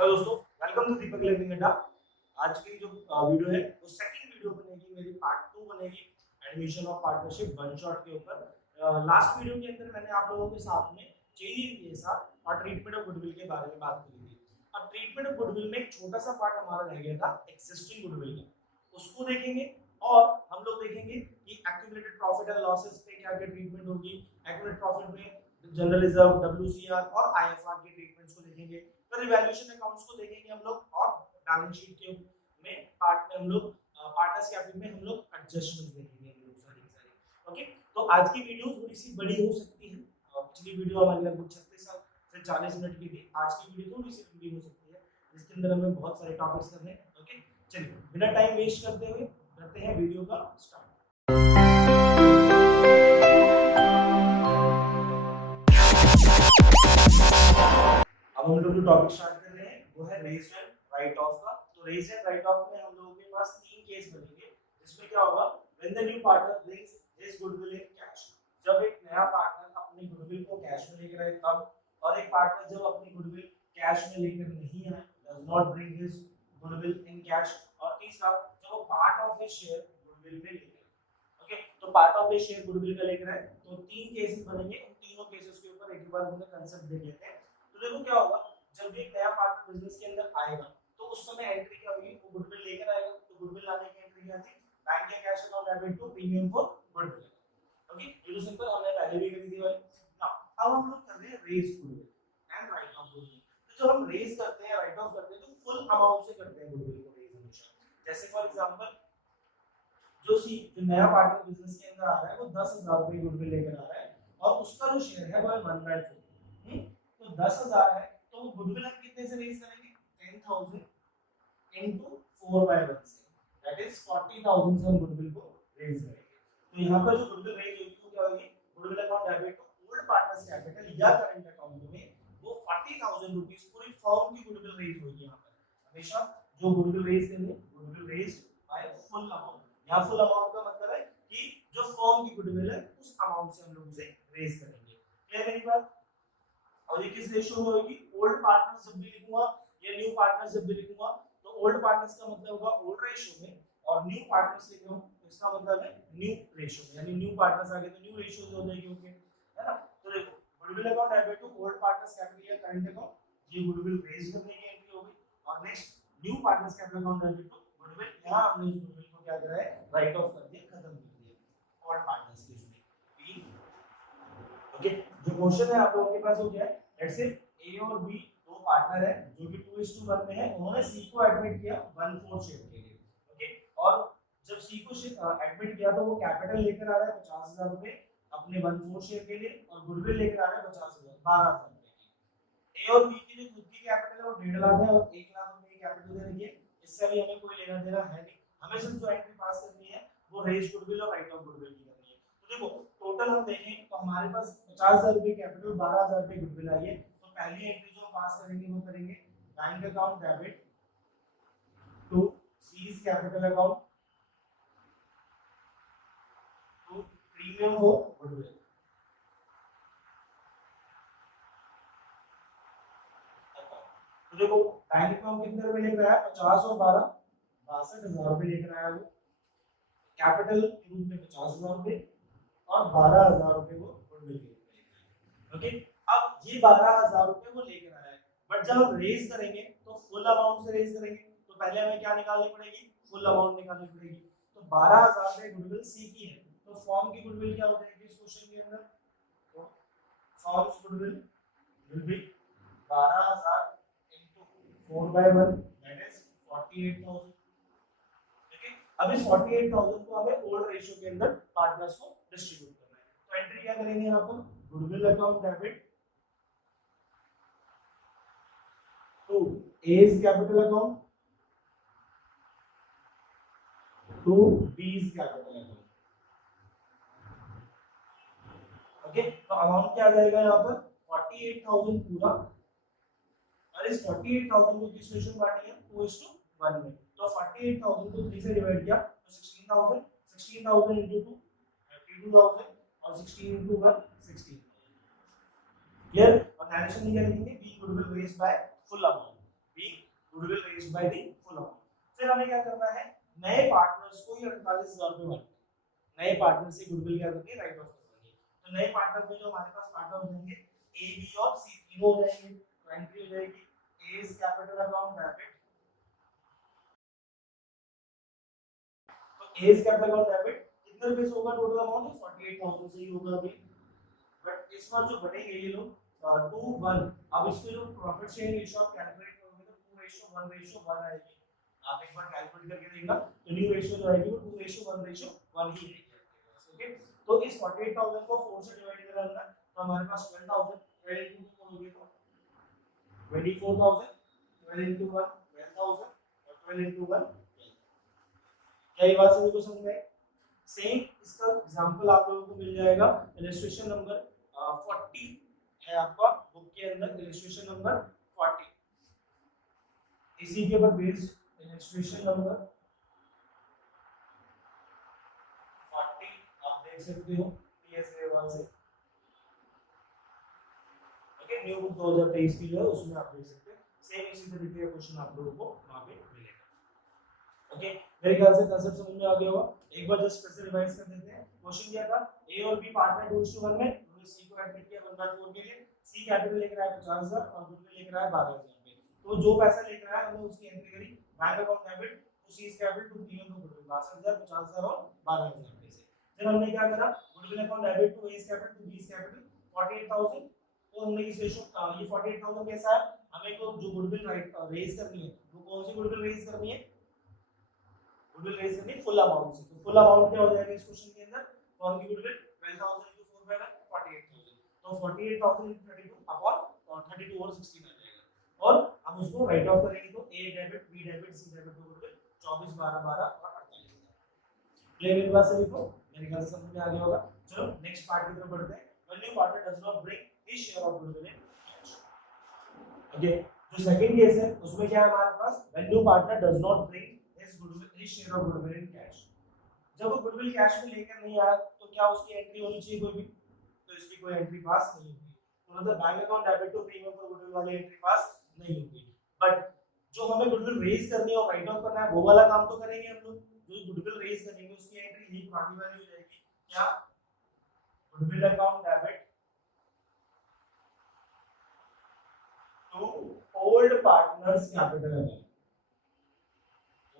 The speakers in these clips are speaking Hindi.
हेलो दोस्तों, वेलकम टू दीपक लर्निंग अड्डा। आज की जो वीडियो है वो सेकंड वीडियो बनेगी, मेरी पार्ट 2 बनेगी admission of partnership one shot के ऊपर। लास्ट वीडियो के अंदर मैंने आप लोगों के साथ में चेंजिंग केसा और ट्रीटमेंट ऑफ गुडविल के बारे में बात करी थी। अब ट्रीटमेंट ऑफ गुडविल में एक छोटा सा पार्ट हमारा रह गया था एक्सिस्टिंग गुडविल का, उसको देखेंगे और हम लोग देखेंगे कि एक्यूमुलेटेड प्रॉफिट एंड लॉसेस पे क्या क्या ट्रीटमेंट होगी। एक्यूमुलेटेड प्रॉफिट में जनरल रिजर्व, डब्ल्यूसीआर और आईएफआर के ट्रीटमेंट्स को देखेंगे। फिर रिवैल्यूएशन अकाउंट्स को देखेंगे हम लोग और बैलेंस शीट के में पार्ट में हम लोग पार्टनर्स कैपिटल में हम लोग एडजस्टमेंट्स देखेंगे हम लोग सारी। ओके, तो आज की वीडियो थोड़ी सी बड़ी हो सकती है। पिछली वीडियो हमारी लगभग 36 से 40 मिनट की थी। आज की वीडियो थोड़ी सी लंबी हो सकती है जिसके अंदर हमें बहुत सारे टॉपिक्स करने हैं। ओके, चलिए बिना टाइम वेस्ट करते हुए करते हैं वीडियो का स्टार्ट। अब हम लोग जो टॉपिक स्टार्ट कर रहे हैं वो है रेज्ड एंड राइट ऑफ का। तो रेज्ड एंड राइट ऑफ में हम लोगों के पास तीन केस बनेंगे जिसमें क्या होगा, when the new partner brings his goodwill in cash, जब एक नया पार्टनर अपनी गुडविल को कैश में लेकर आए तब, और एक पार्टनर जब अपनी गुडविल कैश में लेकर नहीं आए, does not bring his goodwill in cash, और तीसरा जब वो part of his share goodwill में लेकर आए। ओके, तो part of his share goodwill का लेकर आए तो तीन केसेस बनेंगे। उन तीनों केसेस के ऊपर एक बार हम कांसेप्ट देख लेते हैं। तो देखो क्या होगा, जब भी एक नया पार्टनर बिजनेस के अंदर आएगा तो उस समय एंट्री क्या होगी, वो गुडविल लेकर आएगा। तो गुडविल लाने की एंट्री क्या थी, बैंक या cash account debit to premium for goodwill. Okay, ये तो सिंपल हमने पहले भी करी थी वाली। नाउ अब हम लोग कर रहे हैं raise goodwill and write off goodwill. तो जब हम रेज करते हैं, राइट ऑफ करते हैं, तो फुल अमाउंट से करते हैं गुडविल को रेज हमेशा। जैसे फॉर एग्जांपल जो नया पार्टनर बिजनेस के अंदर आ रहा है वो 10,000 रुपए गुडविल लेकर आ रहा है और उसका जो शेयर है वो है 1/4। तो 10,000 है तो गुडविल हम कितने से रेज करेंगे, 10,000 इनटू 4/1 से, दैट इज 40,000 से हम गुडविल को रेज करेंगे। तो यहाँ पर जो गुडविल रेज होगी वो क्या होगी, goodwill account debit to old partners capital या करंट अकाउंट में वो 40,000 रुपीस पूरी फर्म की गुडविल रेज होगी। यहाँ पर हमेशा जो गुडविल रेज करेंगे, goodwill raise by full amount. यहाँ फुल अमाउंट का मतलब है कि जो फर्म की गुडविल है उस अमाउंट से हम लोग उसे रेज करेंगे। क्लियर है मेरी बात? और ये किस रेशियो में होगी, ओल्ड पार्टनर्स जब भी लिखूंगा या न्यू पार्टनर्स जब भी लिखूंगा तो ओल्ड पार्टनर्स का मतलब होगा ओल्ड रेशियो में, और न्यू पार्टनर्स लिख रहा हूं तो इसका मतलब है न्यू रेशियो में, यानी न्यू पार्टनर्स आ गए तो न्यू रेशियोज हो जाएगी। ओके, है ना? तो देखो goodwill account debit to old partners capital या करंट अकाउंट, ये गुडविल रेज करने की एंट्री होगी। और next new partners capital account debit to goodwill, यहां हमने इस गुडविल को क्या करा है, राइट ऑफ कर दिया, खत्म कर दिया ओल्ड पार्टनर्स के उसमें। ओके, जो क्वेश्चन है आप लोगों के पास हो गया है, लेट्स से ए और बी दो पार्टनर है जो कि 2:1 में है, उन्होंने सी को एडमिट किया 1/4 शेयर के लिए। ओके, और जब सी को एडमिट किया तो वो कैपिटल लेकर आ रहा है 50,000 रुपए अपने 1/4 शेयर के लिए, और गुडविल लेकर आ रहा है 50,000 12,000 रुपए की। ए और बी की जो खुद की कैपिटल है वो 1.5 लाख है और 1 लाख रुपए की कैपिटल दे रही है। इससे भी हमें कोई लेना देना है नहीं, हमें सिर्फ जो एंट्री पास करनी है वो रेज गुडविल और राइट ऑफ गुडविल की करनी है। तो देखो टोटल हम देखें तो हमारे पास 50,000 रुपए कैपिटल, 12,000 रुपए गुडविल आई है। तो पहली एंट्री जो हम पास करेंगे वो करेंगे bank account debit to C's capital account to premium for goodwill. तो देखो बैंक में हम कितने रुपए लेकर आया, 50 और 12 62,000 रुपए लेकर आया। वो कैपिटल के रूप में 50,000 रुपए और 12,000 रुपए वो गुडविल के रूप में लेकर आया। ओके, अब ये 12,000 रुपए वो लेकर आया है, बट जब हम रेज करेंगे तो फुल अमाउंट से रेज करेंगे। तो पहले हमें क्या निकालनी पड़ेगी, फुल अमाउंट निकालनी पड़ेगी। तो 12,000 रुपए गुडविल सी की है, तो फॉर्म की गुडविल क्या हो जाएगी इस क्वेश्चन के अंदर, तो forms goodwill will be 12,000 into 4/1 that is 48,000। अब इस 48,000 को हमें ओल्ड रेशियो के अंदर पार्टनर्स को डिस्ट्रीब्यूट करना है। तो एंट्री क्या करेंगे यहाँ पर, goodwill account debit to A's capital account to B's capital account. Okay, तो अमाउंट क्या आ जाएगा यहाँ पर 48,000 पूरा, और इस 48,000 को किस रेशियो में बांटेंगे, 2:1 में। तो 48,000 को 3 से डिवाइड किया तो 16,000, 16,000 into 2 32,000 और 16 into 1 16,000। क्लियर? और नरेशन में क्या लिखेंगे, be goodwill raised by full amount, be raised by the full amount. फिर हमें क्या करना है, नए पार्टनर्स को ये 48,000 रुपए बांटने, नए पार्टनर से गुडविल क्या करनी है, राइट ऑफ करनी है। तो नए पार्टनर में जो हमारे पास पार्टनर हो जाएंगे ए बी और सी, तीनों हो जाएंगे। एंट्री हो जाएगी ए इज कैपिटल अकाउंट डेबिट, तो ए इज कैपिटल अकाउंट डेबिट कितने रुपए से होगा, टोटल अमाउंट 48,000 से ही होगा अभी। बट इस बार जो बढ़ेंगे ये लोग 2 1, अब इसके जो प्रॉफिट शेयरिंग रेशियो आप कैलकुलेट करोगे तो 2:1:1 आएगी। आप एक बार कैलकुलेट करके देखना, तो न्यू रेशियो जो आएगी वो 2:1:1 ही आएगी। ओके, तो इस 48,000 को 4 से डिवाइड करना, तो हमारे पास 12,000, 12 into 2 करोगे तो 24,000, 12 into 1 12,000 और 12 into 1 12,000। क्या ये बात सभी को समझ में आई? सेम इसका एग्जांपल आप लोगों को मिल जाएगा इलस्ट्रेशन नंबर 40 है आपका बुक के अंदर, इलस्ट्रेशन नंबर 40, इसी के ऊपर बेस्ड इलस्ट्रेशन नंबर 40 आप देख सकते हो पीएस अग्रवाल से। ओके, न्यू बुक 2023 की जो है उसमें आप देख सकते हैं, सेम इसी तरीके का क्वेश्चन आप लोगों को वहां पे मिलेगा। ओके, मेरे ख्याल से कंसेप्ट समझ में आ गया होगा। एक बार जस्ट फिर से रिवाइज कर देते हैं। क्वेश्चन क्या था, ए और बी पार्टनर 2:1 में, उन्होंने सी को एडमिट किया 1/4 के लिए, सी कैपिटल लेकर आया 50,000 और गुडविल लेकर आया 12,000 रुपए। तो जो पैसा लेकर आया हमने उसकी एंट्री करी bank account debit to C capital to तीनों को गुडविल 62,000, 50,000 और 12,000 रुपए से। फिर हमने क्या करा, goodwill account debit to A capital to B capital 48,000, तो हमने इस रेशियो ये 48,000 कैसा है, हमें को जो गुडविल राइट रेज करनी है वो कौन सी गुडविल रेज करनी है, गुडविल रेज करनी है फुल अमाउंट से। तो फुल अमाउंट क्या हो जाएगा इस क्वेश्चन के अंदर, फर्म की गुडविल 12,000 into 4 by 48,000, तो 48,000 into 32 अपॉन 32 और 16 आ जाएगा। और हम उसको राइट ऑफ करेंगे तो A debit B debit C debit को गुडविल 24 12 12 और 48,000। क्लियर मेरी बात सभी को? मेरे ख्याल से समझ में आ गया होगा। चलो नेक्स्ट पार्ट की तरफ बढ़ते हैं। When new partner does not bring his share of goodwill in cash. Okay, जो सेकंड केस है उसमें क्या है हमारे पास, when new partner does not bring his share of goodwill in cash. जब वो गुडविल कैश में लेकर नहीं आया तो क्या उसकी एंट्री होनी चाहिए कोई भी, तो इसकी कोई एंट्री पास नहीं होगी। तो मतलब bank account debit to premium for goodwill वाली एंट्री पास नहीं होगी। बट जो हमें गुडविल रेज करनी है और राइट ऑफ करना है वो वाला काम तो करेंगे हम लोग। जो गुडविल रेज करेंगे उसकी एंट्री यही पुरानी वाली हो जाएगी, क्या, goodwill account debit to old partners capital account,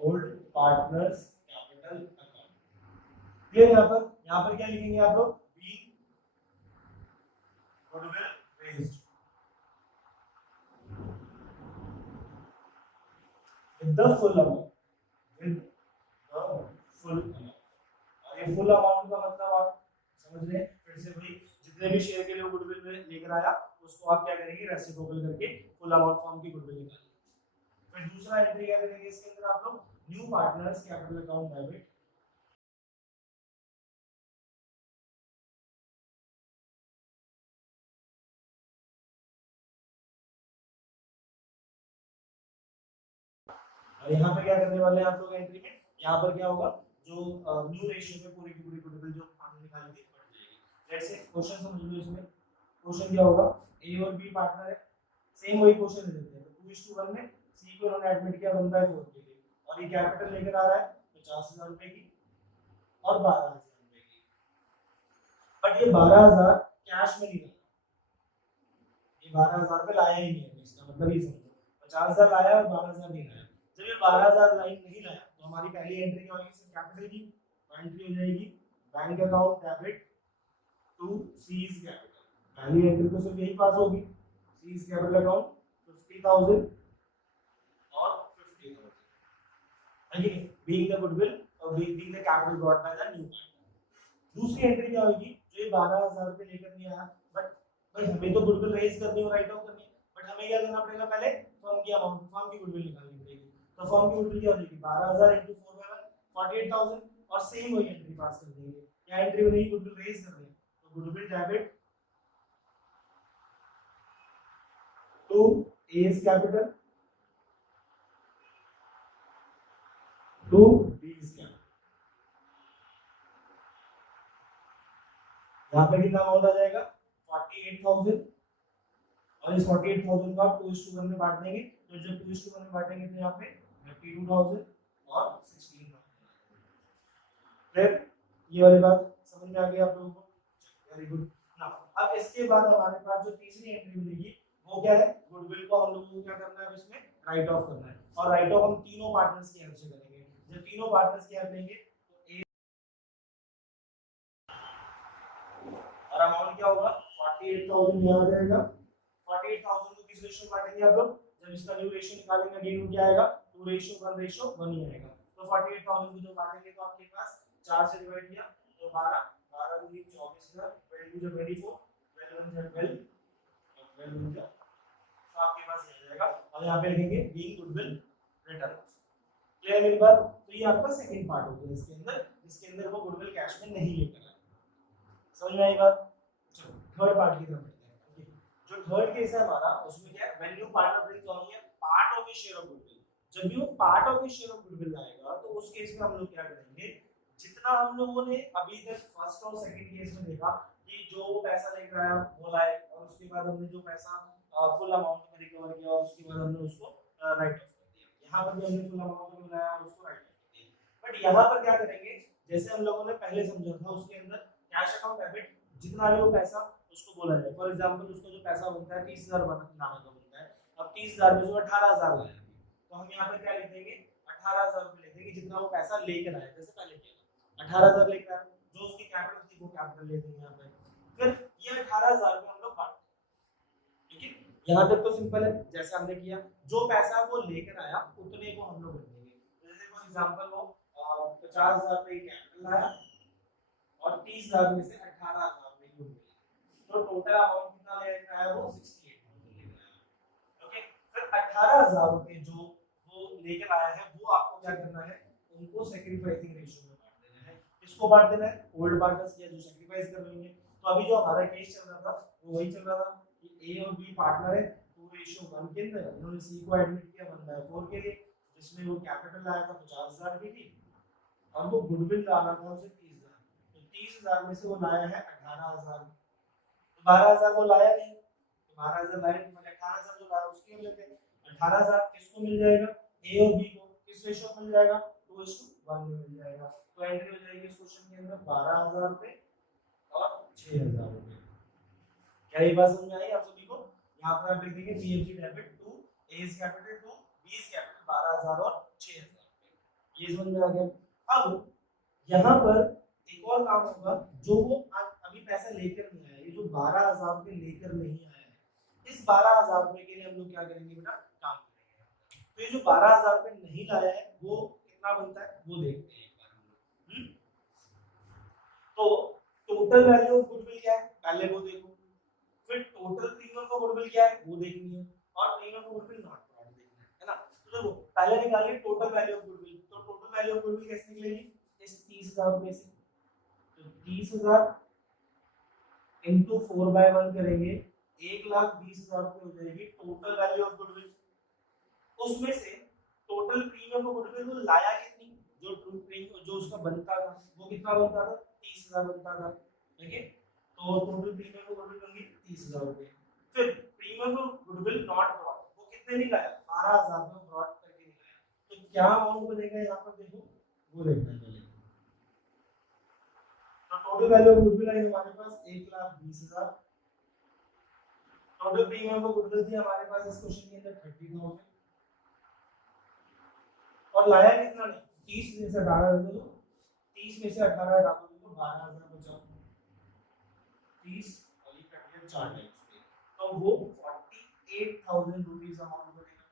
old partners capital account. Clear? यहाँ पर क्या लिखेंगे आप लोग, be goodwill raised with the full amount, with the full amount। और ये फुल अमाउंट का मतलब आप समझ रहे हैं, फिर से वही जितने भी शेयर के लिए वो गुडविल में लेकर आया उसको आप क्या करेंगे, रेसिप्रोकल करके फुल अमाउंट फॉर्म की गुडविल निकालेंगे। फिर दूसरा एंट्री क्या करेंगे इसके अंदर आप लोग, new partners capital account debit और यहाँ पे क्या करने वाले हैं आप लोग एंट्री में, यहाँ पर क्या होगा, जो न्यू रेशियो में पूरी की पूरी गुडविल जो हमने निकाली थी बढ़ जाएगी। लेट्स से क्वेश्चन समझ लो, इसमें क्वेश्चन क्या होगा, ए और बी पार्टनर है, सेम वही क्वेश्चन ले लेते हैं। तो 2:1 में सी को उन्होंने एडमिट किया 1/4 के लिए और ये कैपिटल लेकर आ रहा है 50,000 रुपए की और 12,000 रुपए की। बट ये 12,000 कैश में नहीं लाया, ये 12,000 रुपए लाया ही नहीं है। इसका मतलब ये समझो 50,000 लाया और 12,000 नहीं लाया। जब ये 12,000 लाइन नहीं लाया तो हमारी पहली एंट्री क्या होगी, सिर्फ कैपिटल की एंट्री हो जाएगी, bank account debit to C's capital. पहली एंट्री तो सिर्फ यही पास होगी, सीज कैपिटल अकाउंट 50,000 और 50,000, है बीइंग द गुडविल और being the capital brought by the new partner. दूसरी एंट्री क्या होगी, जो ये 12,000 रुपए लेकर नहीं आया, बट भाई हमें तो गुडविल रेज करनी है, राइट ऑफ करनी है, बट हमें क्या करना पड़ेगा, पहले फर्म की अमाउंट, फर्म की गुडविल निकालनी पड़ेगी। तो फर्म की गुडविल क्या हो जाएगी, 12,000 into 4 by 1 48,000 और सेम वही एंट्री पास कर देंगे। क्या एंट्री बनेगी, गुडविल रेज कर रहे हैं तो goodwill debit to A's capital to b's capital. यहाँ पे कितना अमाउंट आ जाएगा, 48,000 और इस 48,000 को आप 2:1 में बांट देंगे तो जब 2:1 में बांटेंगे तो यहाँ पे 32,000 और 16,000। फिर ये वाली बात समझ में आ गई आप लोगों को? Very good. नाउ अब इसके बाद हमारे पास जो तीसरी एंट्री मिलेगी वो क्या है? गुडविल को हम लोगों को क्या करना है इसमें? राइट ऑफ करना है। और राइट ऑफ हम तीनों पार्टनर्स की हेल्प से करेंगे। जब तीनों पार्टनर्स की हेल्प लेंगे तो ए और अमाउंट क्या होगा? 48,000 यहाँ आ जाएगा। 48,000 को किस रेशियो में बांटेंगे आप लोग? जब इसका न्यू रेशियो निकालेंगे अगेन वो क्या आएगा? 2:1:1 ही आएगा। तो 48,000 को जो बांटेंगे तो आपके पास 4 से डिवाइड किया तो 12, 12 दूनी 24,000, 12 जो 24, 12 1 12 और 12 1 तो आपके पास ये आ जाएगा। और यहाँ पे लिखेंगे बीइंग गुडविल रिटर्न। क्लियर मेरी बात? तो ये आपका सेकंड पार्ट हो गया इसके अंदर, जिसके अंदर वो गुडविल कैश में नहीं लेकर आए। समझ में आई बात? चलो थर्ड पार्ट की तरफ बढ़ते हैं। जो थर्ड केस है हमारा उसमें क्या है? When you partner brings only a part of his share of goodwill. जब भी वो part of his share of goodwill लाएगा तो उस केस में हम लोग क्या करेंगे? जितना हम लोगों ने अभी तक फर्स्ट और सेकंड केस में देखा कि जो वो पैसा लेकर आया वो लाए और उसके बाद हमने जो पैसा फुल अमाउंट में रिकवर किया और उसके बाद हमने उसको राइट ऑफ कर दिया। यहाँ पर भी हमने फुल अमाउंट में लाया और उसको राइट ऑफ कर दिया। बट यहाँ पर क्या करेंगे? जैसे हम लोगों ने पहले समझा था उसके अंदर कैश अकाउंट डेबिट जितना भी वो पैसा उसको बोला जाए। फॉर एग्जांपल उसका जो पैसा बनता है 30,000 लाने का बनता है। अब 30,000 में से 18,000 लाया तो हम यहाँ पे क्या लिख देंगे? 18,000 रुपए लिख देंगे जितना वो पैसा लेकर आया। जैसे पहले किया 18,000 लेकर आया, जो उसकी कैपिटल थी वो कैपिटल ले देंगे यहाँ पे। फिर ये 18,000 में हम लोग बांट, ठीक है? यहाँ तक तो सिंपल है जैसे हमने किया। जो पैसा वो लेकर आया उतने को हम लोग रख देंगे। जैसे फॉर एग्जांपल वो 50,000 रुपए कैपिटल लाया और 30,000 में से 18,000 में यूज मिला तो टोटल अमाउंट कितना लेकर आया? वो 68,000 लेकर आया। ओके, फिर 18,000 रुपए जो वो लेकर आया है वो आपको क्या करना है? उनको सैक्रिफाइसिंग रेशियो में बांट देना है। किसको बांट देना है? ओल्ड पार्टनर्स या जो सैक्रिफाइस कर रहे हैं। तो अभी जो हमारा केस चल रहा था वो वही चल रहा था कि ए और बी पार्टनर है 2:1 के अंदर। उन्होंने सी को एडमिट किया 1/4 के लिए, जिसमें वो कैपिटल आया था 50,000 की थी और वो गुडविल डाला था उसे 30,000। तो 30,000 में से वो लाया है 18,000। तो 12,000 वो लाया नहीं, तो 12,000 लाया नहीं, मतलब 18,000 जो लाया उसकी हम लेते हैं। 18,000 किसको मिल जाएगा? ए और बी को। किस रेशियो में मिल जाएगा? 2:1 में मिल जाएगा। तो एंट्री हो जाएगी इस क्वेश्चन के अंदर 12,000 रुपए और 6,000 रुपए। क्या ये बात समझ में आई आप सभी को? यहाँ पर आप लिख देंगे PFG debit to A's capital to B's capital 12,000 और 6,000 रुपए। ये समझ में आ गया। अब यहाँ पर एक और काम होगा, जो वो अभी पैसा लेकर नहीं आया, ये जो 12,000 रुपए लेकर नहीं आया है, इस 12,000 रुपए के लिए हम लोग क्या करेंगे बेटा? काम करेंगे। तो ये जो 12,000 रुपए नहीं लाया है वो कितना बनता है वो देखते हैं एक बार हम लोग। तो टोटल वैल्यू ऑफ गुडविल क्या है पहले वो देखो, फिर टोटल प्रीमियम का गुडविल क्या है वो देखनी है, और प्रीमियम का गुडविल नॉट प्रोवाइड देखना है ना। तो देखो पहले निकालिए टोटल वैल्यू ऑफ गुडविल। तो टोटल वैल्यू ऑफ गुडविल कैसे निकलेगी? इस 30,000 में से तो 30,000 इनटू 4/1 करेंगे 1,20,000 रुपए हो जाएगी टोटल वैल्यू ऑफ गुडविल। उसमें से टोटल प्रीमियम ऑफ गुडविल वो लाया कितनी? जो प्रीमियम जो उसका बनता था वो कितना बनता था? 30,000 बनता था, ठीक है? तो टोटल प्रीमियम ऑफ गुडविल बन गई 30,000 रुपए। फिर premium of goodwill not brought वो कितने नहीं लाया? 12,000 में ब्रॉट करके नहीं लाया। तो क्या अमाउंट बनेगा यहाँ पर देखो वो देखना है। तो टोटल वैल्यू ऑफ गुडविल है हमारे पास 1,20,000। टोटल प्रीमियम ऑफ गुडविल थी हमारे पास इस क्वेश्चन के अंदर 30,000 और लाया कितना नहीं? 30 में से 18 दे दो, 30 में से 18 डाल दो तो 12,000 बचा। 30 और ये कट गया 4 टाइम्स पे तो वो 48,000 रुपीस अमाउंट बनेगा।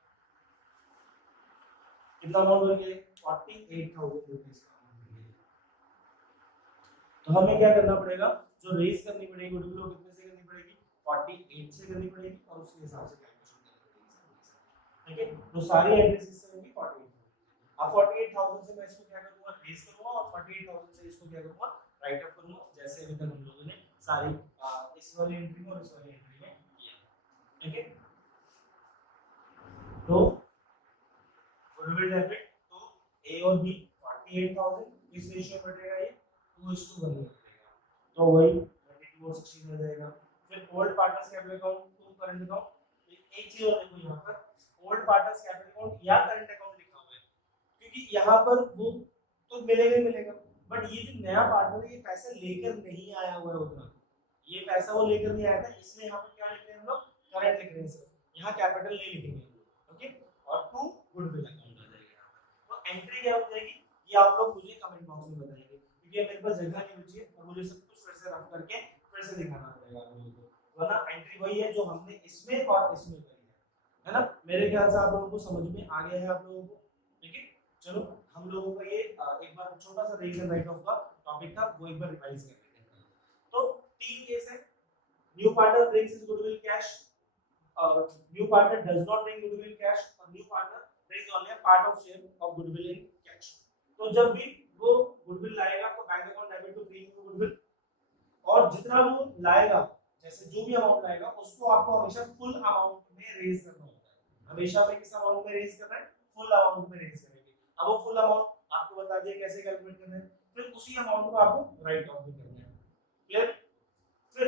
कितना अमाउंट बन गया? 48,000 रुपीस का अमाउंट बन गया। तो हमें क्या करना पड़ेगा? जो रेज करनी पड़ेगी गुडविल वो कितने से करनी पड़ेगी? 48 से करनी पड़ेगी और उसके हिसाब से कैलकुलेशन करनी पड़ेगी। ठीक है? तो सारी एंट्रीज से होंगी 48। अब 48,000 से मैं इसको क्या करूंगा? रेज करूंगा और 48,000 से इसको क्या करूंगा? राइट अप करूंगा, जैसे अभी तक हम लोगों ने सारी इस वाली एंट्री में और इस वाली एंट्री में किया। ठीक है? तो गुडविल डेबिट तो ए और बी 48,000 इस रेशियो में बटेगा ये 2:1 में बटेगा। तो वही 32 और 16 हो जाएगा। फिर old partners capital account to current account. एक चीज और देखो यहाँ पर ओल्ड पार्टनर्स कैपिटल अकाउंट या करंट अकाउंट लिखा हुआ है, क्योंकि यहाँ पर वो तो मिलेगा ही मिलेगा, बट ये जो नया पार्टनर है ये पैसा लेकर नहीं आया हुआ है उतना, ये पैसा वो लेकर नहीं आया था, इसलिए यहाँ पर क्या लिख रहे हैं हम लोग, करंट लिख रहे हैं सिर्फ, यहाँ कैपिटल नहीं लिखेंगे, ओके। और टू गुडविल अकाउंट आ जाएगा यहाँ पर। तो एंट्री क्या हो जाएगी ये आप लोग मुझे कमेंट बॉक्स में बताइए, क्योंकि मेरे पास जगह नहीं बची है और मुझे सब कुछ फिर से रफ करके फिर से दिखाना पड़ेगा आप लोगों को, वरना एंट्री वही है जो हमने इसमें और इसमें करी है ना। मेरे ख्याल से आप लोगों को समझ में आ गया है आप लोगों को, ठीक है। चलो हम लोगों का ये एक बार छोटा सा रेज एंड राइट ऑफ का टॉपिक था, वो एक बार रिवाइज कर लेते हैं। तो तीन केस है, new partner brings his goodwill cash, new partner does not bring goodwill cash, और new partner brings only a part of share of goodwill in cash. तो जब भी वो गुडविल लाएगा तो bank account debit to premium goodwill, और जितना वो लाएगा, जैसे जो भी अमाउंट लाएगा उसको आपको हमेशा फुल अमाउंट में रेज करना होता है, हमेशा में किस अमाउंट में रेज करना है, फुल अमाउंट में रेज करेंगे। अब वो फुल अमाउंट आपको बता दिया कैसे कैलकुलेट करना है, फिर उसी अमाउंट को आपको राइट ऑफ भी करना है, क्लियर। फिर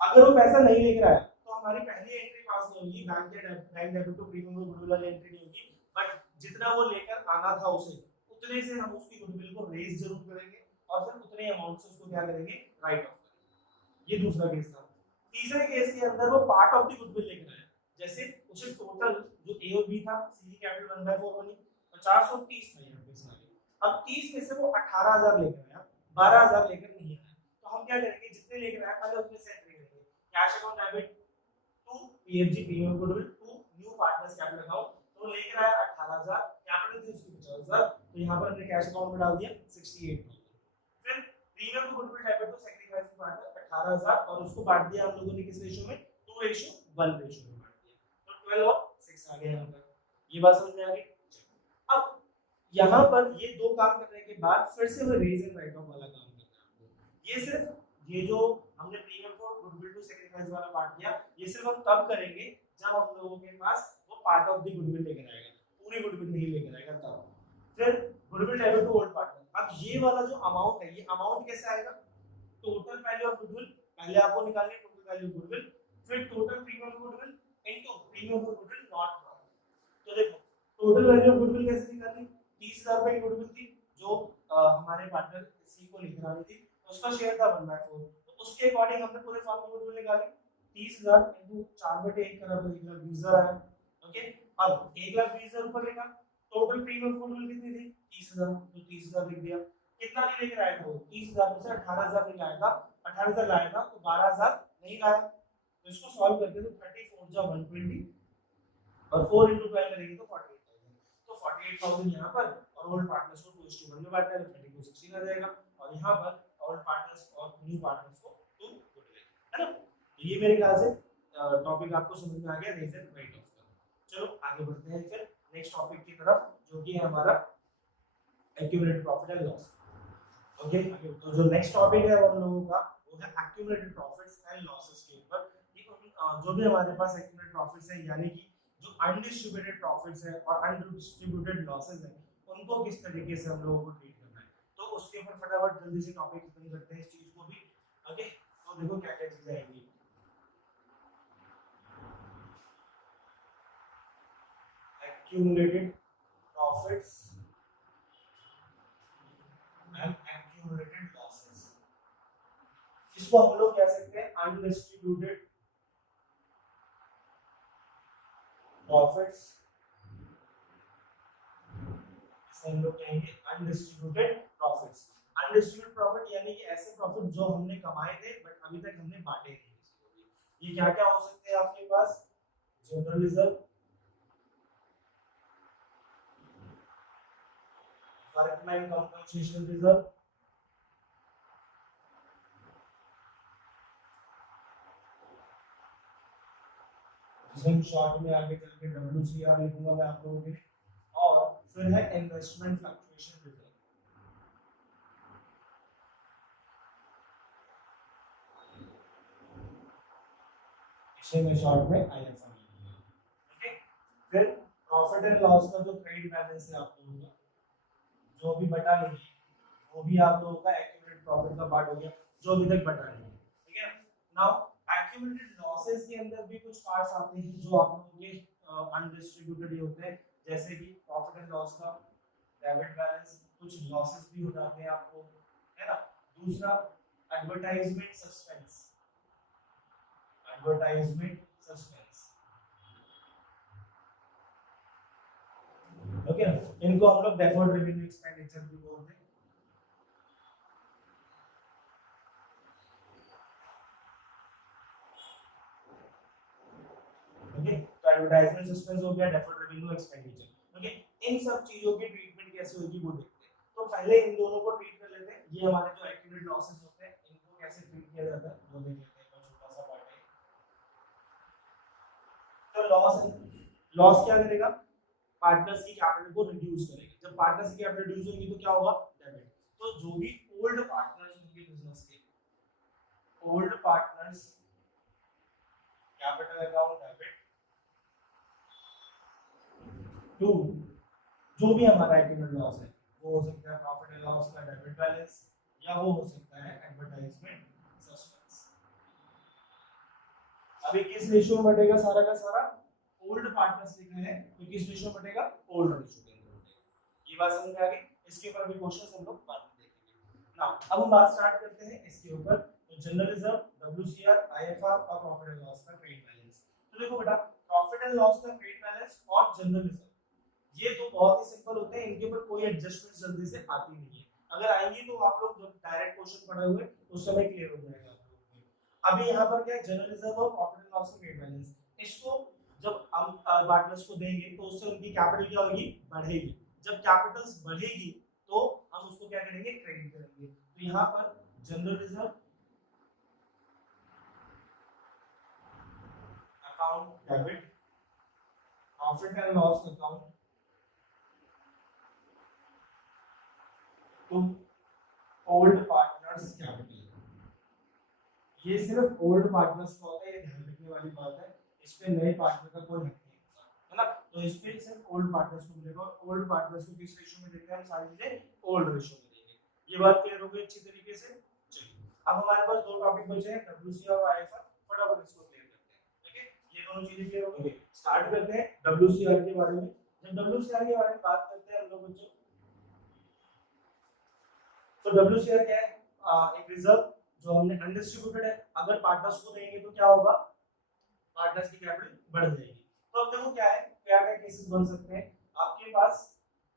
अगर वो पैसा नहीं लेकर आया तो हमारी पहली एंट्री पास नहीं होगी, bank debit to premium goodwill वाली एंट्री नहीं होगी, बट जितना वो लेकर आना था उसे, उतने से हम उसकी गुडविल को रेज जरूर करेंगे और फिर उतने अमाउंट से उसको क्या करेंगे, राइट ऑफ करेंगे। ये दूसरा केस था। तीसरे केस के अंदर वो पार्ट ऑफ द गुडविल लेकर आया, जैसे उसे टोटल जो ए और बी था, सी कैपिटल 1/4 बनी, 430 था यहाँ पे सारे, अब 30 में से वो 18000 लेकर आया, 12000 लेकर नहीं आया, तो हम क्या करेंगे, जितने लेकर आया पहले उतने से एंट्री करेंगे, cash account debit to PFG premium goodwill to new partners capital account, तो लेकर आया 18000, कैपिटल थी उसकी 50000, तो यहाँ पर हमने कैश अकाउंट में डाल दिया 68000, फिर premium goodwill debit to sacrifice partner 18000, और उसको बांट दिया हम लोगों ने किस रेशियो में, 2:1 रेशियो में बांट दिया, तो 12 और 6 आ गया यहाँ पर। ये बात समझ में आ गई। अब यहाँ पर ये दो काम करने के बाद फिर से वो रेज एंड राइट ऑफ वाला काम करना है आपको। ये सिर्फ ये जो हमने premium for goodwill to sacrifice वाला पार्ट किया, ये सिर्फ हम तब करेंगे जब हम लोगों के पास वो पार्ट ऑफ द गुडविल लेकर आएगा, पूरी गुडविल नहीं लेकर आएगा तब। फिर goodwill debit to old partner, अब ये वाला जो अमाउंट है, ये अमाउंट कैसे आएगा, टोटल वैल्यू ऑफ गुडविल, पहले आपको निकालनी है टोटल वैल्यू गुडविल, फिर total premium goodwill into premium goodwill not profit. तो देखो टोटल वैल्यू ऑफ गुडविल कैसे निकालनी, 30000 रुपए की गुडविल थी जो हमारे पार्टनर सी को लेकर आनी थी, उसका शेयर था 1/4, तो उसके अकॉर्डिंग हमने पूरे फॉर्म में गुडविल निकाली, 30000 इनटू 4/1 करा तो 1,20,000 आया, ओके। अब 1,20,000 ऊपर लिखा, टोटल प्रीमियम गुडविल कितनी थी, 30000, तो 30000 लिख दिया, कितना नहीं लेकर आया था, 30000 में से 18000 नहीं लाया था, 18000 लाया था तो 12000 नहीं लाया, तो इसको सॉल्व करके तो 34 जा 120 और 4 into 12 करेंगे तो 48000, तो 48000 यहाँ पर, और ओल्ड पार्टनर्स को 2:1 में बांटा है तो 32:16 आ जाएगा, और यहाँ पर ओल्ड पार्टनर्स और न्यू पार्टनर्स को 2 गुडविल, है ना। तो ये मेरे ख्याल से टॉपिक आपको समझ में आ गया रेज एंड राइट ऑफ का। चलो आगे बढ़ते हैं फिर नेक्स्ट टॉपिक की तरफ, जो कि है हमारा accumulated profit and loss, okay. तो जो नेक्स्ट टॉपिक है वो हम लोगों का वो है एक्यूमुलेटेड प्रॉफिट्स एंड लॉसेस के ऊपर। जो भी हमारे पास एक्यूमुलेटेड प्रॉफिट्स है, यानी कि जो अनडिस्ट्रीब्यूटेड प्रॉफिट्स है और अनडिस्ट्रीब्यूटेड लॉसेस है, उनको किस तरीके से हम लोगों को ट्रीट करना है, तो उसके ऊपर फटाफट जल्दी से टॉपिक एक्सप्लेन करते हैं इस चीज को भी, ओके। तो देखो क्या क्या चीजें आएंगी, accumulated profits and accumulated losses, इसको हम लोग कह सकते हैं अनडिस्ट्रीब्यूटेड प्रॉफिट्स, हम लोग कहेंगे अनडिस्ट्रीब्यूटेड प्रॉफिट्स। अनडिस्ट्रीब्यूटेड प्रॉफिट यानी कि ऐसे प्रॉफिट जो हमने कमाए थे बट अभी तक हमने बांटे नहीं किसी को भी। ये क्या क्या हो सकते हैं आपके पास, general reserve, workman compensation reserve, जिसे शॉर्ट में आगे चल के WCR लिखूंगा मैं आप लोगों के लिए, और फिर है इन्वेस्टमेंट फ्लक्चुएशन रिजर्व, इसे मैं शॉर्ट में IFR लिखूंगा, ओके। फिर प्रॉफिट एंड लॉस का जो क्रेडिट बैलेंस है आप लोगों का, जो भी बटा नहीं है वो भी आप लोगों का एक्यूमुलेटेड प्रॉफिट का पार्ट हो गया, जो अभी तक बटा नहीं है, ठीक है। नाउ एक्यूमुलेटेड लॉसेस के अंदर भी कुछ पार्ट्स आते हैं जो आप लोगों के अनडिस्ट्रीब्यूटेड होते हैं, जैसे कि प्रॉफिट एंड लॉस का डेबिट बैलेंस, कुछ लॉसेस भी हो जाते हैं आपको, है ना। दूसरा advertisement suspense, advertisement suspense, okay ना। इनको हम लोग डेफर्ड रेवेन्यू एक्सपेंडिचर भी बोलते हैं। ओके, तो एडवर्टाइजमेंट सस्पेंस हो गया, डेफर्ड रेवेन्यू एक्सपेंडिचर। ओके, इन सब चीजों की ट्रीटमेंट कैसे होगी वो देखते हैं। तो पहले इन दोनों को ट्रीट कर लेते हैं। ये हमारे जो एक्यूमुलेट लॉसेस होते हैं इनको कैसे ट्रीट किया जाता है वो देख लेते हैं। छोटा सा पार्ट है। तो लॉस क्या करेगा, पार्टनर्स की कैपिटल को रिड्यूस करेगा। जब पार्टनर्स की कैपिटल रिड्यूस होगी तो क्या होगा, डेबिट। तो जो भी ओल्ड पार्टनर्स होंगे बिजनेस के, old partners capital account debit to जो भी हमारा एक्यूमुलेट लॉस है, वो हो सकता है प्रॉफिट एंड लॉस का डेबिट बैलेंस, या वो हो सकता है एडवर्टाइजमेंट सस्पेंस। अभी किस रेशियो में बटेगा सारा का सारा, ओल्ड पार्टनर्स लिखा है तो किस रेशियो में बटेगा, ओल्ड रेशियो के अंदर बटेगा। ये बात समझ में आ गई। इसके ऊपर भी क्वेश्चंस हम लोग बाद में देखेंगे ना। अब हम बात स्टार्ट करते हैं इसके ऊपर। तो जनरल रिजर्व, डब्ल्यूसीआर, आईएफआर और प्रॉफिट एंड लॉस का ट्रेड बैलेंस। तो देखो बेटा, प्रॉफिट एंड लॉस का ट्रेड बैलेंस और जनरल रिजर्व ये तो बहुत ही सिंपल होते हैं, इनके ऊपर कोई एडजस्टमेंट जल्दी से आती नहीं है। अगर आएंगी तो आप लोग जब डायरेक्ट क्वेश्चन पढ़े हुए उस समय क्लियर हो जाएगा आप लोगों को। अभी यहाँ पर क्या है, जनरल रिजर्व और प्रॉफिट एंड लॉस का ट्रेड बैलेंस, इसको जब हम पार्टनर्स को देंगे तो उससे उनकी कैपिटल क्या होगी, बढ़ेगी। जब कैपिटल्स बढ़ेगी तो हम उसको क्या करेंगे, क्रेडिट करेंगे। तो यहाँ पर general reserve account debit, profit and loss account to old partners capital. ये सिर्फ ओल्ड पार्टनर्स का होता है, ये ध्यान रखने वाली बात है। इस पे नए पार्टनर का कोई हक नहीं होता, है ना। तो इस पे सिर्फ ओल्ड पार्टनर्स को मिलेगा। और ओल्ड पार्टनर्स को किस रेशियो में देते हैं हम, सारी चीजें ओल्ड रेशियो में देंगे। ये बात क्लियर हो गई अच्छी तरीके से। चलिए अब हमारे पास दो टॉपिक बचे हैं, डब्ल्यूसीआर और आईएफआर। फटाफट इसको क्लियर करते हैं। ठीक है, ये दोनों चीजें क्लियर हो गई। स्टार्ट करते हैं डब्ल्यूसीआर के बारे में। जब डब्ल्यूसीआर के बारे में बात करते हैं हम लोग बच्चों, तो डब्ल्यूसीआर क्या है, एक रिजर्व जो हमने अनडिस्ट्रीब्यूटेड है। अगर पार्टनर्स को देंगे तो क्या होगा, पार्टनर्स की कैपिटल बढ़ जाएगी। तो अब देखो क्या है, क्या क्या केसेस बन सकते हैं आपके पास।